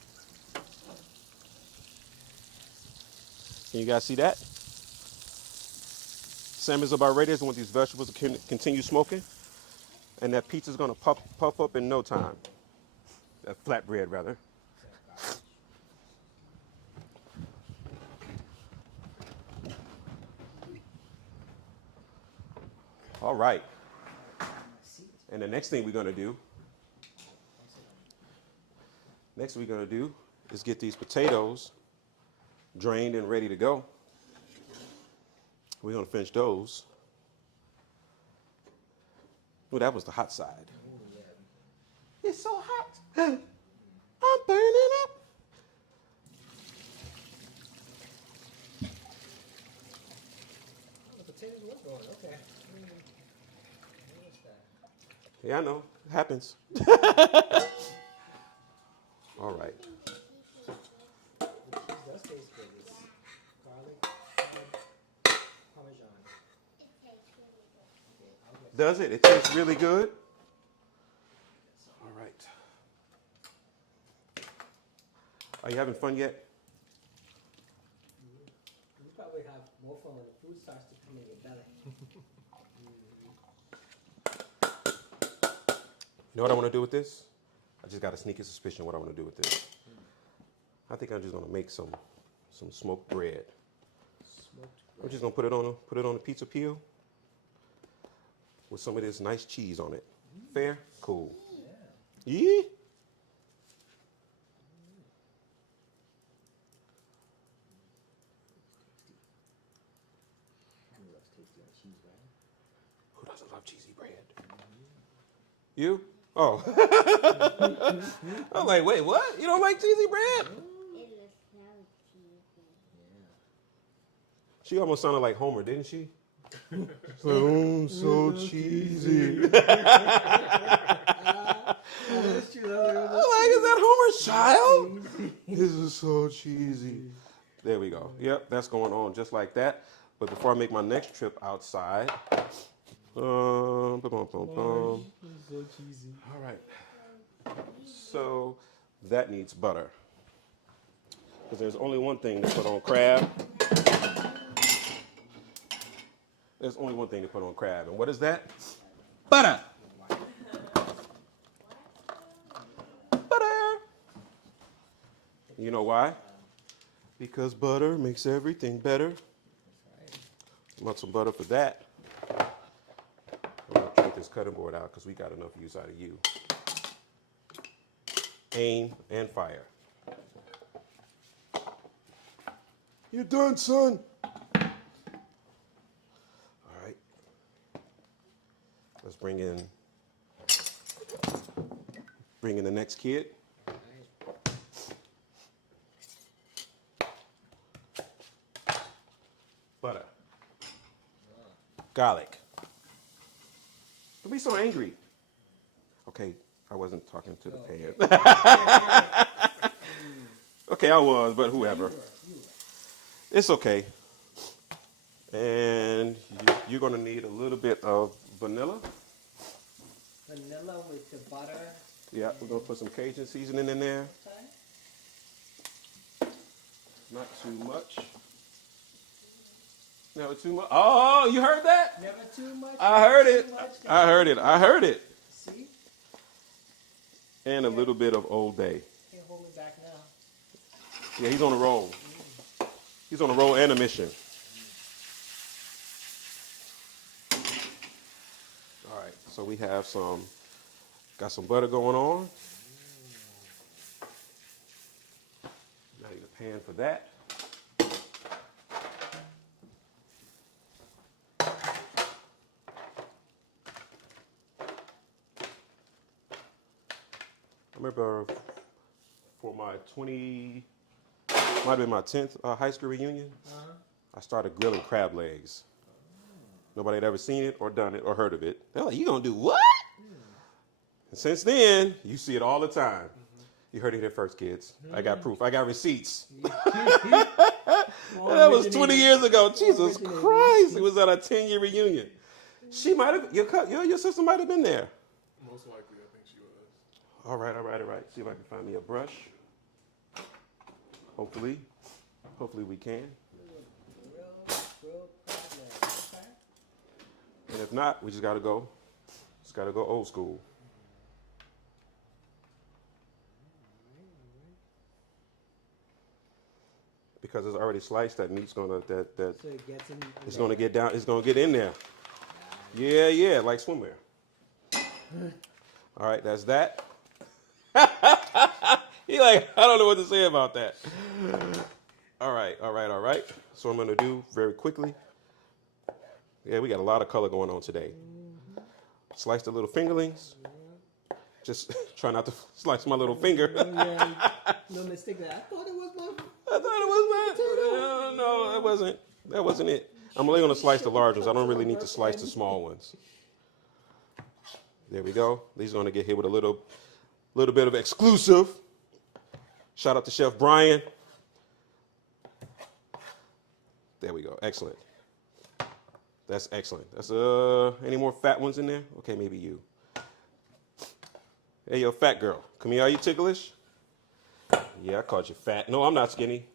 Can you guys see that? Salmon's about ready. I just want these vegetables to continue smoking. And that pizza's gonna puff up in no time. That flatbread, rather. All right. And the next thing we're gonna do, is get these potatoes drained and ready to go. We're gonna finish those. Oh, that was the hot side. It's so hot. I'm burning up. The potatoes were going, okay. Yeah, I know. It happens. All right. The cheese does taste good. It's garlic and Parmesan. Does it? It tastes really good. All right. Are you having fun yet? You probably have more fun when the food starts to come in your belly. You know what I want to do with this? I just got a sneaky suspicion what I want to do with this. I think I'm just going to make some smoked bread. I'm just going to put it on a pizza peel with some of this nice cheese on it. Fair? Cool. Yeah? Who doesn't love cheesy bread? You? Oh. I'm like, wait, what? You don't like cheesy bread? She almost sounded like Homer, didn't she? Oh, so cheesy. That's true. I'm like, is that Homer's child? This is so cheesy. There we go. Yep, that's going on just like that. But before I make my next trip outside, So cheesy. all right. So that needs butter. Because there's only one thing to put on crab. There's only one thing to put on crab. And what is that? Butter. Butter. You know why? Because butter makes everything better. Want some butter for that. I'm going to take this cutting board out because we got enough use out of you. Aim and fire. You're done, son. All right. Let's bring in the next kid. Butter. Garlic. Don't be so angry. Okay, I wasn't talking to the pan. Okay, I was, but whoever. It's okay. And you're going to need a little bit of vanilla. Vanilla with the butter. Yeah, we're going to put some Cajun seasoning in there. Not too much. Never too much. Oh, you heard that? Never too much. I heard it. Too much. I heard it. I heard it. See? And a little bit of Old Bay. Can't hold me back now. Yeah, he's on a roll. He's on a roll and a mission. All right, so we have got some butter going on. Now you need a pan for that. I remember for my might have been my 10th high school reunion, I started grilling crab legs. Nobody had ever seen it or done it or heard of it. They're like, you gonna do what? And since then, you see it all the time. You heard it here first, kids. I got proof. I got receipts. That was 20 years ago. Jesus Christ. It was at a 10-year reunion. She might have, your sister might have been there. Most likely, I think she was. All right. See if I can find me a brush. Hopefully we can. Real problem. Okay. And if not, we just gotta go old school. Because it's already sliced, that meat's gonna So it gets in. it's gonna get down. It's gonna get in there. Yeah, like swimwear. All right, that's that. He like, I don't know what to say about that. All right. So I'm gonna do very quickly. Yeah, we got a lot of color going on today. Slice the little fingerlings. Just try not to slice my little finger. No mistake there. I thought it was my. No, that wasn't it. I'm only gonna slice the large ones. I don't really need to slice the small ones. There we go. These are gonna get hit with a little bit of exclusive. Shout out to Chef Brian. There we go. Excellent. That's excellent. That's any more fat ones in there? Okay, maybe you. Hey, yo, fat girl. Come here. Are you ticklish? Yeah, I called you fat. No, I'm not skinny.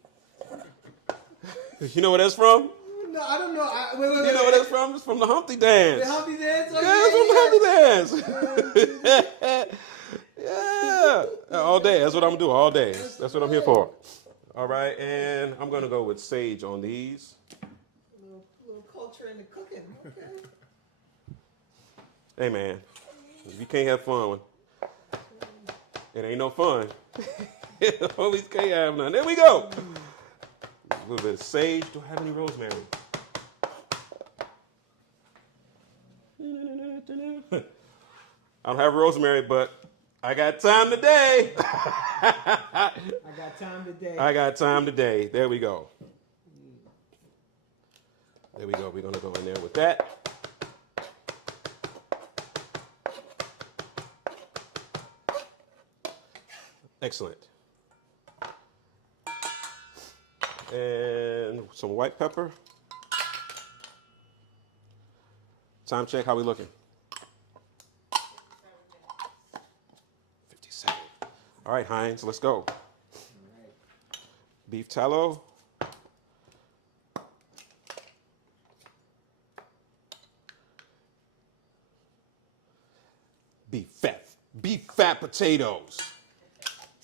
You know where that's from? No, I don't know. Wait. You know where that's from? It's from the Humpty Dance. The Humpty Dance? Yeah, it's from the Humpty Dance. Yeah. All day. That's what I'm gonna do all day. That's what I'm here for. All right, and I'm gonna go with sage on these. Little culture in the cooking. Okay. Hey man, if you can't have fun, it ain't no fun. Homies can't have none. There we go. A little bit of sage. Do I have any rosemary? I don't have rosemary, but I got time today. I got time today. There we go. We're going to go in there with that. Excellent. And some white pepper. Time check. How we looking? 57. All right, Heinz, let's go. Beef tallow. Beef fat potatoes.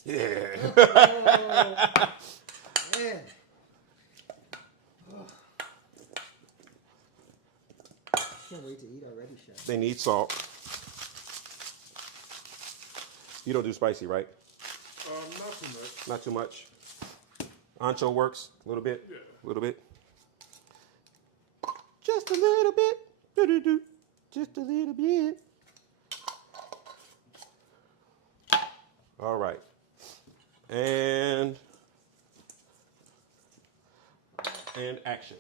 Yeah. Man. Can't wait to eat already, Chef. They need salt. You don't do spicy, right? Not too much. Not too much. Ancho works a little bit. Yeah. A little bit. Just a little bit. Do-do-do. Just a little bit. All right. And action.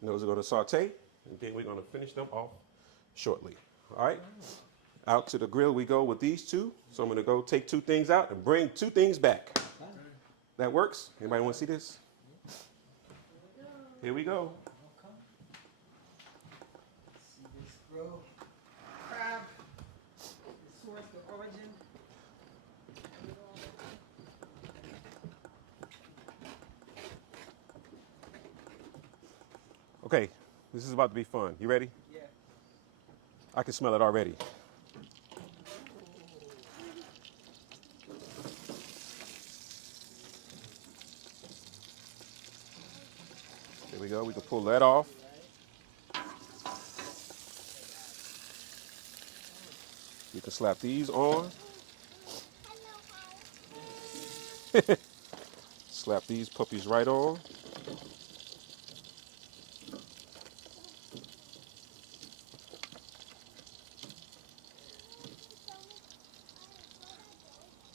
Those are going to saute, and then we're going to finish them off shortly. All right? Out to the grill we go with these two. So I'm going to go take 2 things out and bring 2 things back. That works? Anybody want to see this? Here we go. See this grilled crab, the source, the origin. Okay, this is about to be fun. You ready? Yeah. I can smell it already. There we go. We can pull that off. You can slap these on. Slap these puppies right on.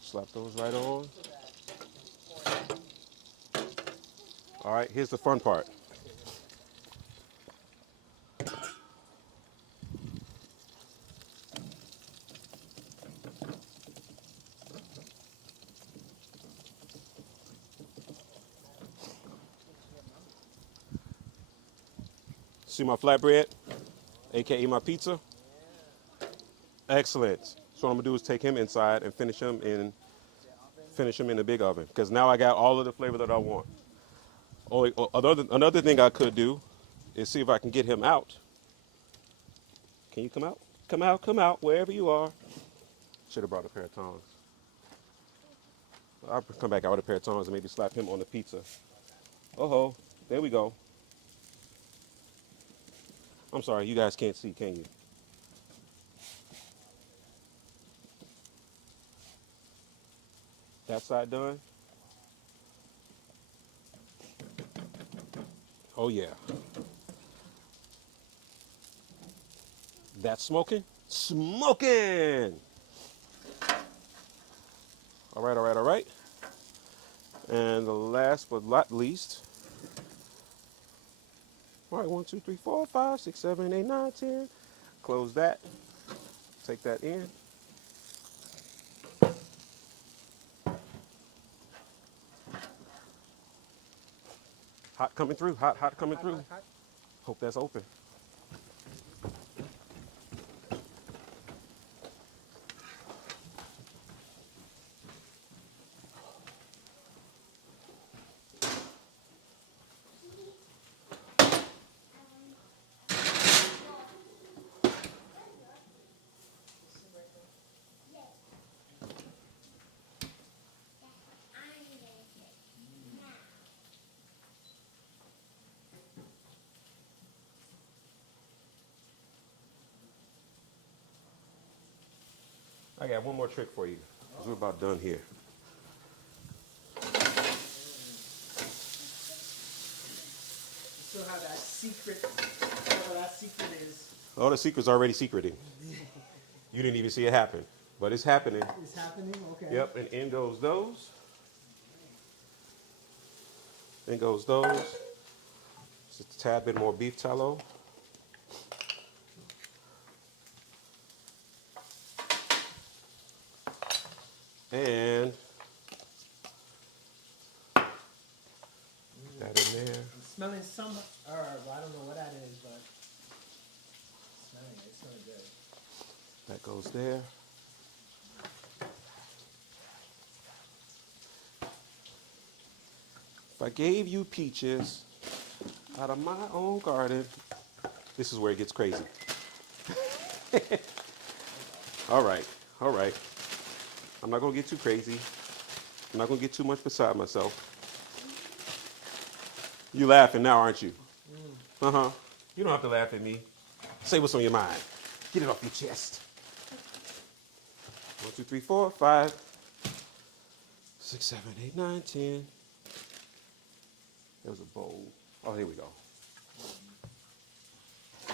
Slap those right on. All right, here's the fun part. See my flatbread, aka my pizza? Excellent. So what I'm gonna do is take him inside and finish him in the big oven. Because now I got all of the flavor that I want. Another thing I could do is see if I can get him out. Can you come out? Come out, wherever you are. Should have brought a pair of tongs. I'll come back out with a pair of tongs and maybe slap him on the pizza. Oh, there we go. I'm sorry, you guys can't see, can you? That side done? Oh yeah. That's smoking? Smoking! All right, all right, all right. And the last but not least. All right, 1, 2, 3, 4, 5, 6, 7, 8, 9, 10. Close that. Take that in. Hot coming through, hot coming through. Hot. Hope that's open. I got one more trick for you, because we're about done here. Still have that secret, whatever that secret is. Oh, the secret's already secreting. You didn't even see it happen, but it's happening. It's happening? Okay. Yep, and in goes those. In goes those. Just a tad bit more beef tallow. And that in there. I'm smelling some herb. I don't know what that is, but it's smelling good. That goes there. If I gave you peaches out of my own garden, this is where it gets crazy. All right, all right. I'm not gonna get too crazy. I'm not gonna get too much beside myself. You laughing now, aren't you? Uh-huh. You don't have to laugh at me. Say what's on your mind. Get it off your chest. 1, 2, 3, 4, 5, 6, 7, 8, 9, 10. There's a bowl. Oh, here we go. So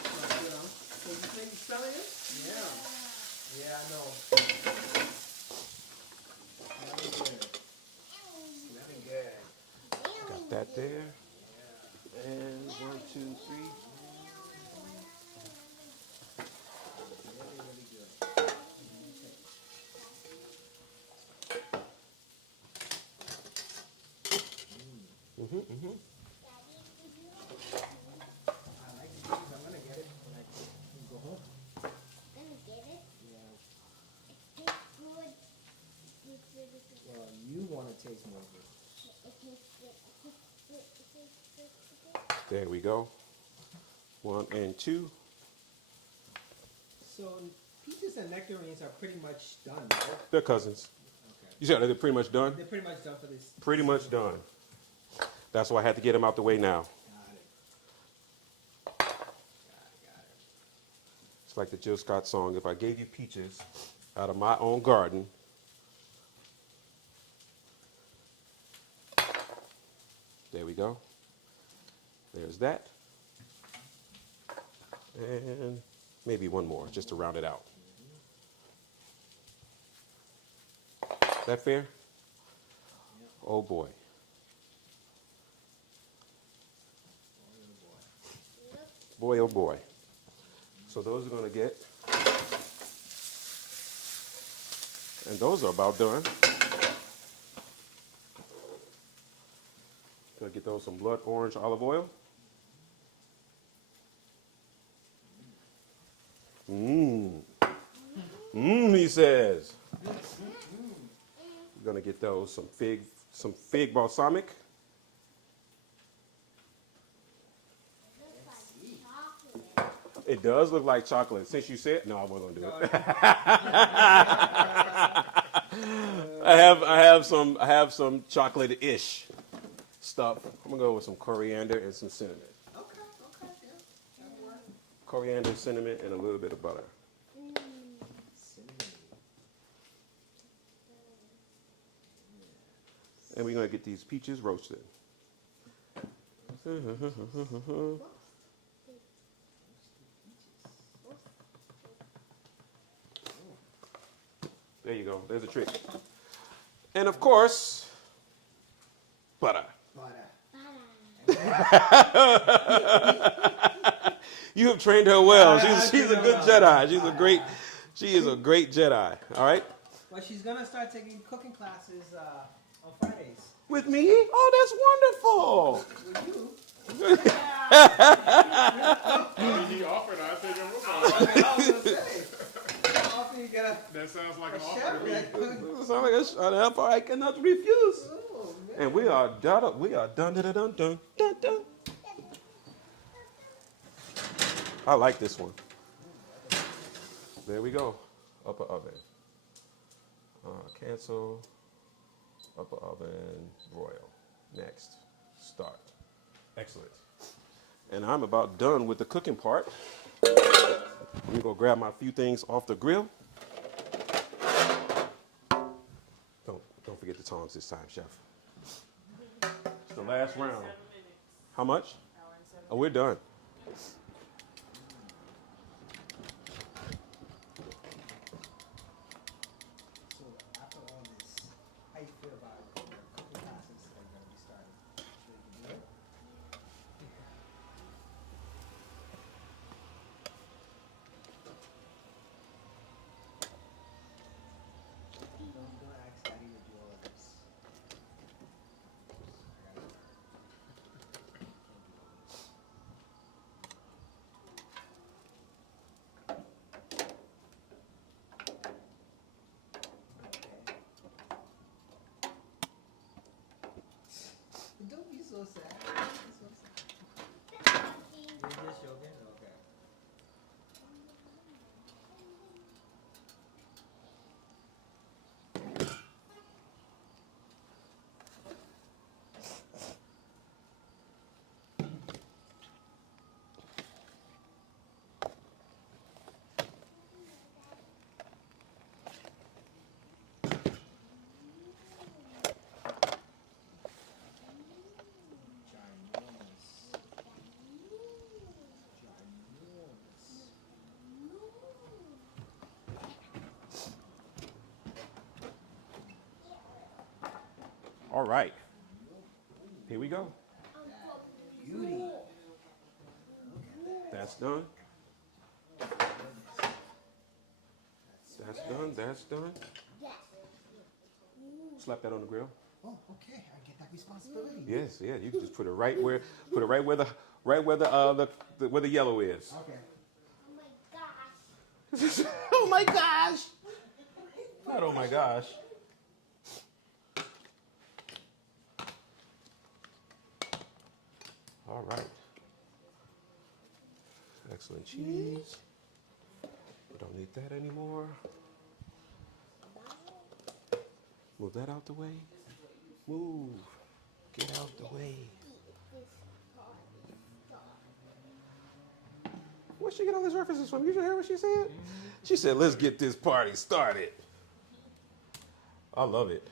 you think you smelling it? Yeah. Yeah, I know. Smelling good. Smelling good. Got that there. And 1, 2, 3. Really good. I like it. I'm gonna get it when I go home. Yeah. Well, you want to taste more of it. There we go. 1 and 2. So peaches and nectarines are pretty much done, right? They're cousins. Okay. You said they're pretty much done? They're pretty much done for this. Pretty much done. That's why I had to get them out the way now. Got it. Got it. It's like the Jill Scott song, if I gave you peaches out of my own garden. There we go. There's that. And maybe one more, just to round it out. That fair? Oh boy. Boy, oh boy. So those are going to get, and those are about done. Gonna get those some blood orange olive oil. He says. We're gonna get those some fig balsamic. It does look like chocolate. Since you said no, I wasn't gonna do it. I have some chocolate-ish stuff. I'm gonna go with some coriander and some cinnamon. Okay, yeah. That'll work. Coriander, cinnamon, and a little bit of butter. And we're gonna get these peaches roasted. There you go. There's a trick. And of course, butter. You have trained her well. She's a good Jedi. She is a great Jedi. All right. Well, she's gonna start taking cooking classes on Fridays. With me? Oh, that's wonderful. With you. He offered, I think it was. I was gonna say. How often you get That sounds like a an offer chef to me. that cooks? Sound like a helper I cannot refuse. Oh, man. And we are done. We are done. Dun, dun, dun, dun, dun. I like this one. There we go. Upper oven. Cancel. Upper oven. Broil. Next. Start. Excellent. And I'm about done with the cooking part. Let me go grab my few things off the grill. Don't forget the tongs this time, chef. It's the last round. 7 minutes. How much? Hour and 7 Oh, we're done. So after all this, how you feel about the cooking classes that are gonna be starting? Sure you can do it? Don't ask Daddy to do all of this. I gotta learn. Can't do all this. Don't be so sad. Don't be so sad. You're just joking? Okay. Ginormous. Ginormous. All right. Here we go. Beauty. That's done. That's done. That's done. Slap that on the grill. Oh, okay. I get that responsibility. Yes, yeah. You can just put it right where the yellow is. Okay. Oh my gosh. Not oh my gosh. All right. Excellent cheese. We don't need that anymore. Move that out the way. Move. Get out the way. Where'd she get all these references from? You should hear what she said? She said, let's get this party started. I love it.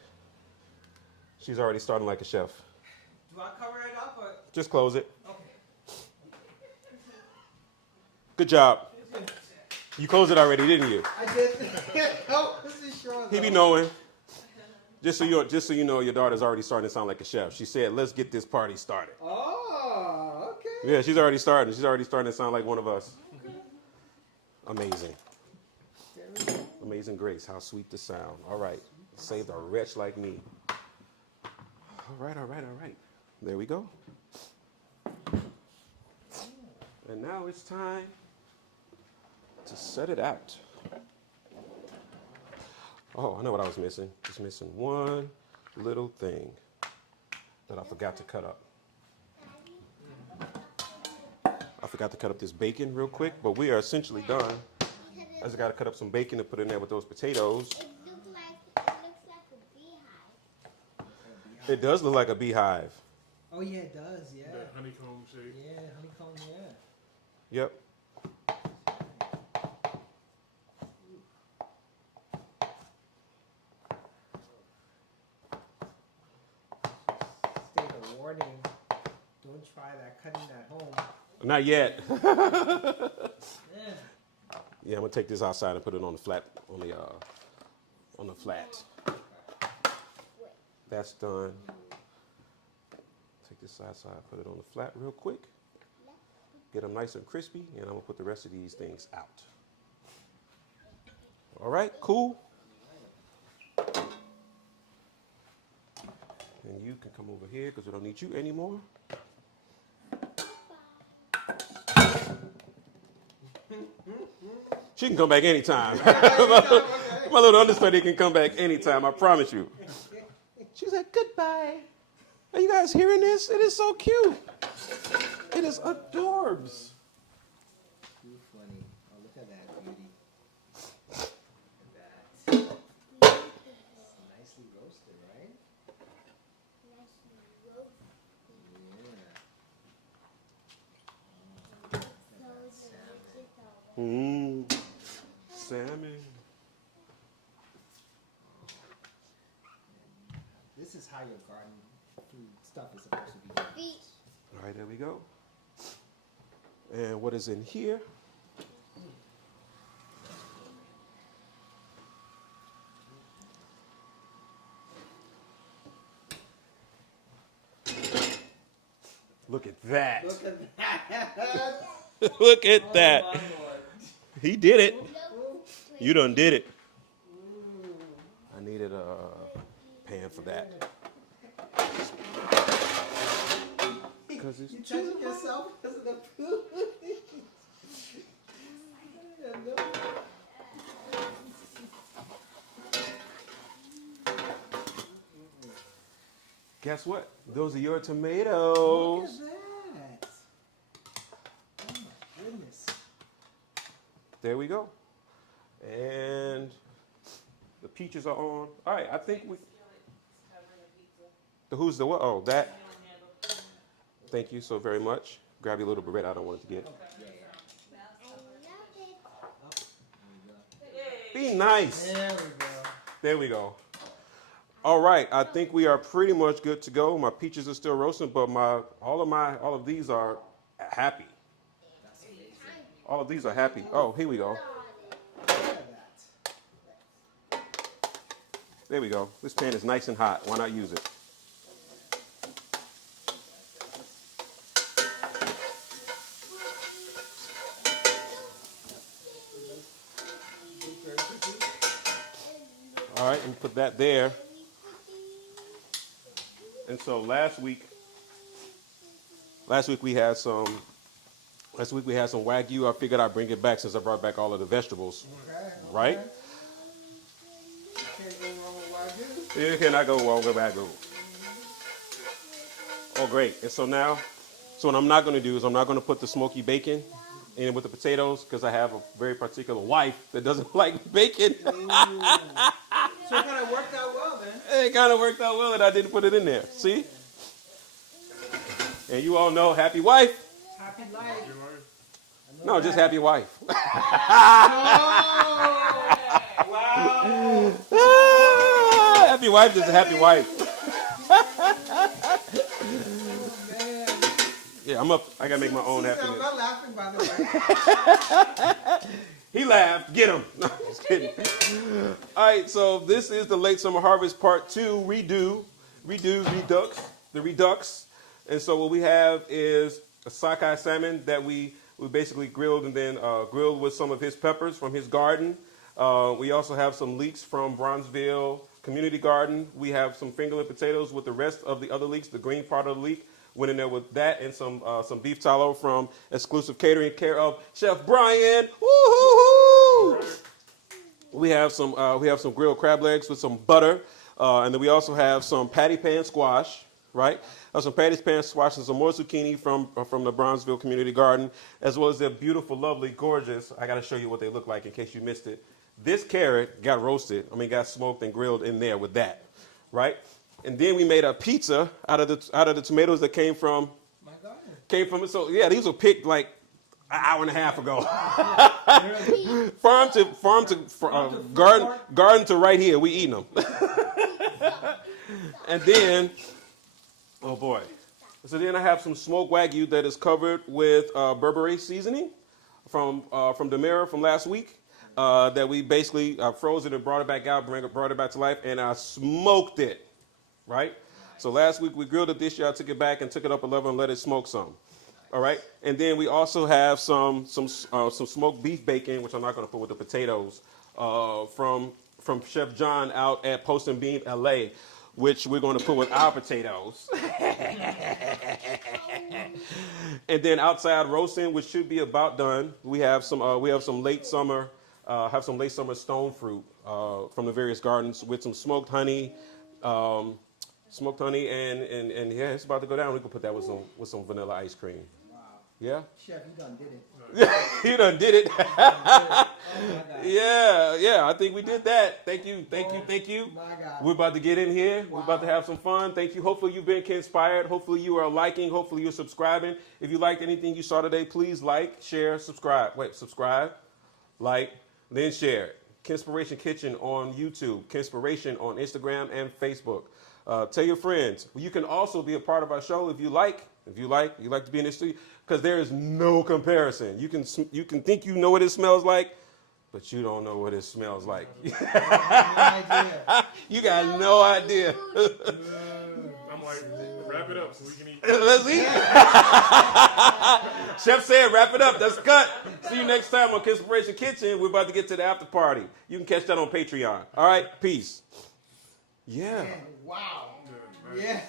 She's already starting like a chef. Do I cover it up or? Just close it. Okay. Good job. You closed it already, didn't you? I did. Oh, this is sure. He be knowing. Just so you know, your daughter's already starting to sound like a chef. She said, let's get this party started. Oh, okay. Yeah, she's already starting. She's already starting to sound like one of us. Amazing. Amazing grace. How sweet the sound. All right. Saved a wretch like me. All right. There we go. And now it's time to set it out. Oh, I know what I was missing. Just missing one little thing that I forgot to cut up. I forgot to cut up this bacon real quick, but we are essentially done. I just got to cut up some bacon to put in there with those potatoes. It looks like a beehive. It does look like a beehive. Oh yeah, it does. Yeah. That honeycomb shape. Yeah, honeycomb. Yeah. Yep. State of warning. Don't try that cutting at home. Not yet. Yeah. Yeah, I'm gonna take this outside and put it on the flat, on the flat. That's done. Take this outside, put it on the flat real quick. Get them nice and crispy, and I'm gonna put the rest of these things out. All right, cool. And you can come over here because we don't need you anymore. She can come back anytime. My little understudy can come back anytime, I promise you. She said, goodbye. Are you guys hearing this? It is so cute. It is adorbs. Too funny. Oh, look at that beauty. Look at that. Nicely roasted, right? Yeah. Salmon. This is how your garden food stuff is supposed to be done. All right, there we go. And what is in here? Look at that. Look at that. Look at that. Oh, my Lord. He did it. You done did it. I needed a pan for that. Because it's You touching yourself because of the food? Guess what? Those are your Look tomatoes. at that. Oh my goodness. There we go. And the peaches are on. All right, I think we. The who's the what? Oh, that. Thank you so very much. Grab your little barrette. I don't want it to get. Be nice. There we go. There we go. All right, I think we are pretty much good to go. My peaches are still roasting, but all of these are happy. All of these are happy. Oh, here we go. Look at that. There we go. This pan is nice and hot. Why not use it? All right, and put that there. And so last week we had some Wagyu. I figured I'd bring it back since I brought back all of the vegetables. Okay. Right? Can't go wrong with Wagyu. You cannot go wrong with Wagyu. Oh, great. And so what I'm not going to do is I'm not going to put the smoky bacon in with the potatoes because I have a very particular wife that doesn't like bacon. So it kind of worked out well then. It kind of worked out well that I didn't put it in there. See? And you all know happy wife. Happy life. No, just happy wife. Wow. Happy wife is a happy wife. Man. Yeah, I'm up. I gotta make my own I'm happiness. not laughing, by the way. He laughed. Get him. No, I'm just kidding. All right, so this is the late summer harvest part 2 redux, the redux. And so what we have is a sockeye salmon that we basically grilled and then grilled with some of his peppers from his garden. We also have some leeks from Bronzeville Community Garden. We have some fingerlet potatoes with the rest of the other leeks. The green part of the leek went in there with that, and some beef tallow from Exclusive Catering, care of Chef Brian. Woo-hoo-hoo! We have some grilled crab legs with some butter, and then we also have some patty pan squash, right? Some patty pan squash and some more zucchini from the Bronzeville Community Garden, as well as their beautiful, lovely, gorgeous. I got to show you what they look like in case you missed it. This carrot got roasted. Got smoked and grilled in there with that, right? And then we made a pizza out of the tomatoes that came from. My garden. So yeah, these were picked like an hour and a half ago. Garden to right here. We eating them. And then, oh boy. So then I have some smoked wagyu that is covered with Burberry seasoning from Demira from last week. That we basically froze it and brought it back out, brought it back to life, and I smoked it. Right? So last week we grilled it. This year I took it back and took it up a level and let it smoke some. All right, and then we also have some smoked beef bacon, which I'm not going to put with the potatoes, from Chef John out at Post and Beam, LA, which we're going to put with our potatoes. And then outside roasting, which should be about done, we have some late summer stone fruit from the various gardens with some smoked honey. And yeah, it's about to go down. We can put that with some vanilla ice cream. Wow. Yeah? Chef, you done did it. You done did it. Oh my God. Yeah, I think we did that. Thank you. My God. We're about to get in here. Wow. We're about to have some fun. Thank you. Hopefully you've been inspired. Hopefully you are liking. Hopefully you're subscribing. If you liked anything you saw today, please like, share, subscribe. Subscribe, like, then share. Kinspiration Kitchen on YouTube. Kinspiration on Instagram and Facebook. Tell your friends. You can also be a part of our show if you like to be in this studio, because there is no comparison. You can think you know what it smells like, but you don't know what it smells like. You got no idea. I'm like, wrap it up so we can eat. Let's eat. Chef said, wrap it up. That's cut. See you next time on Kinspiration Kitchen. We're about to get to the after party. You can catch that on Patreon. All right, peace. Yeah. Man, wow. Yeah.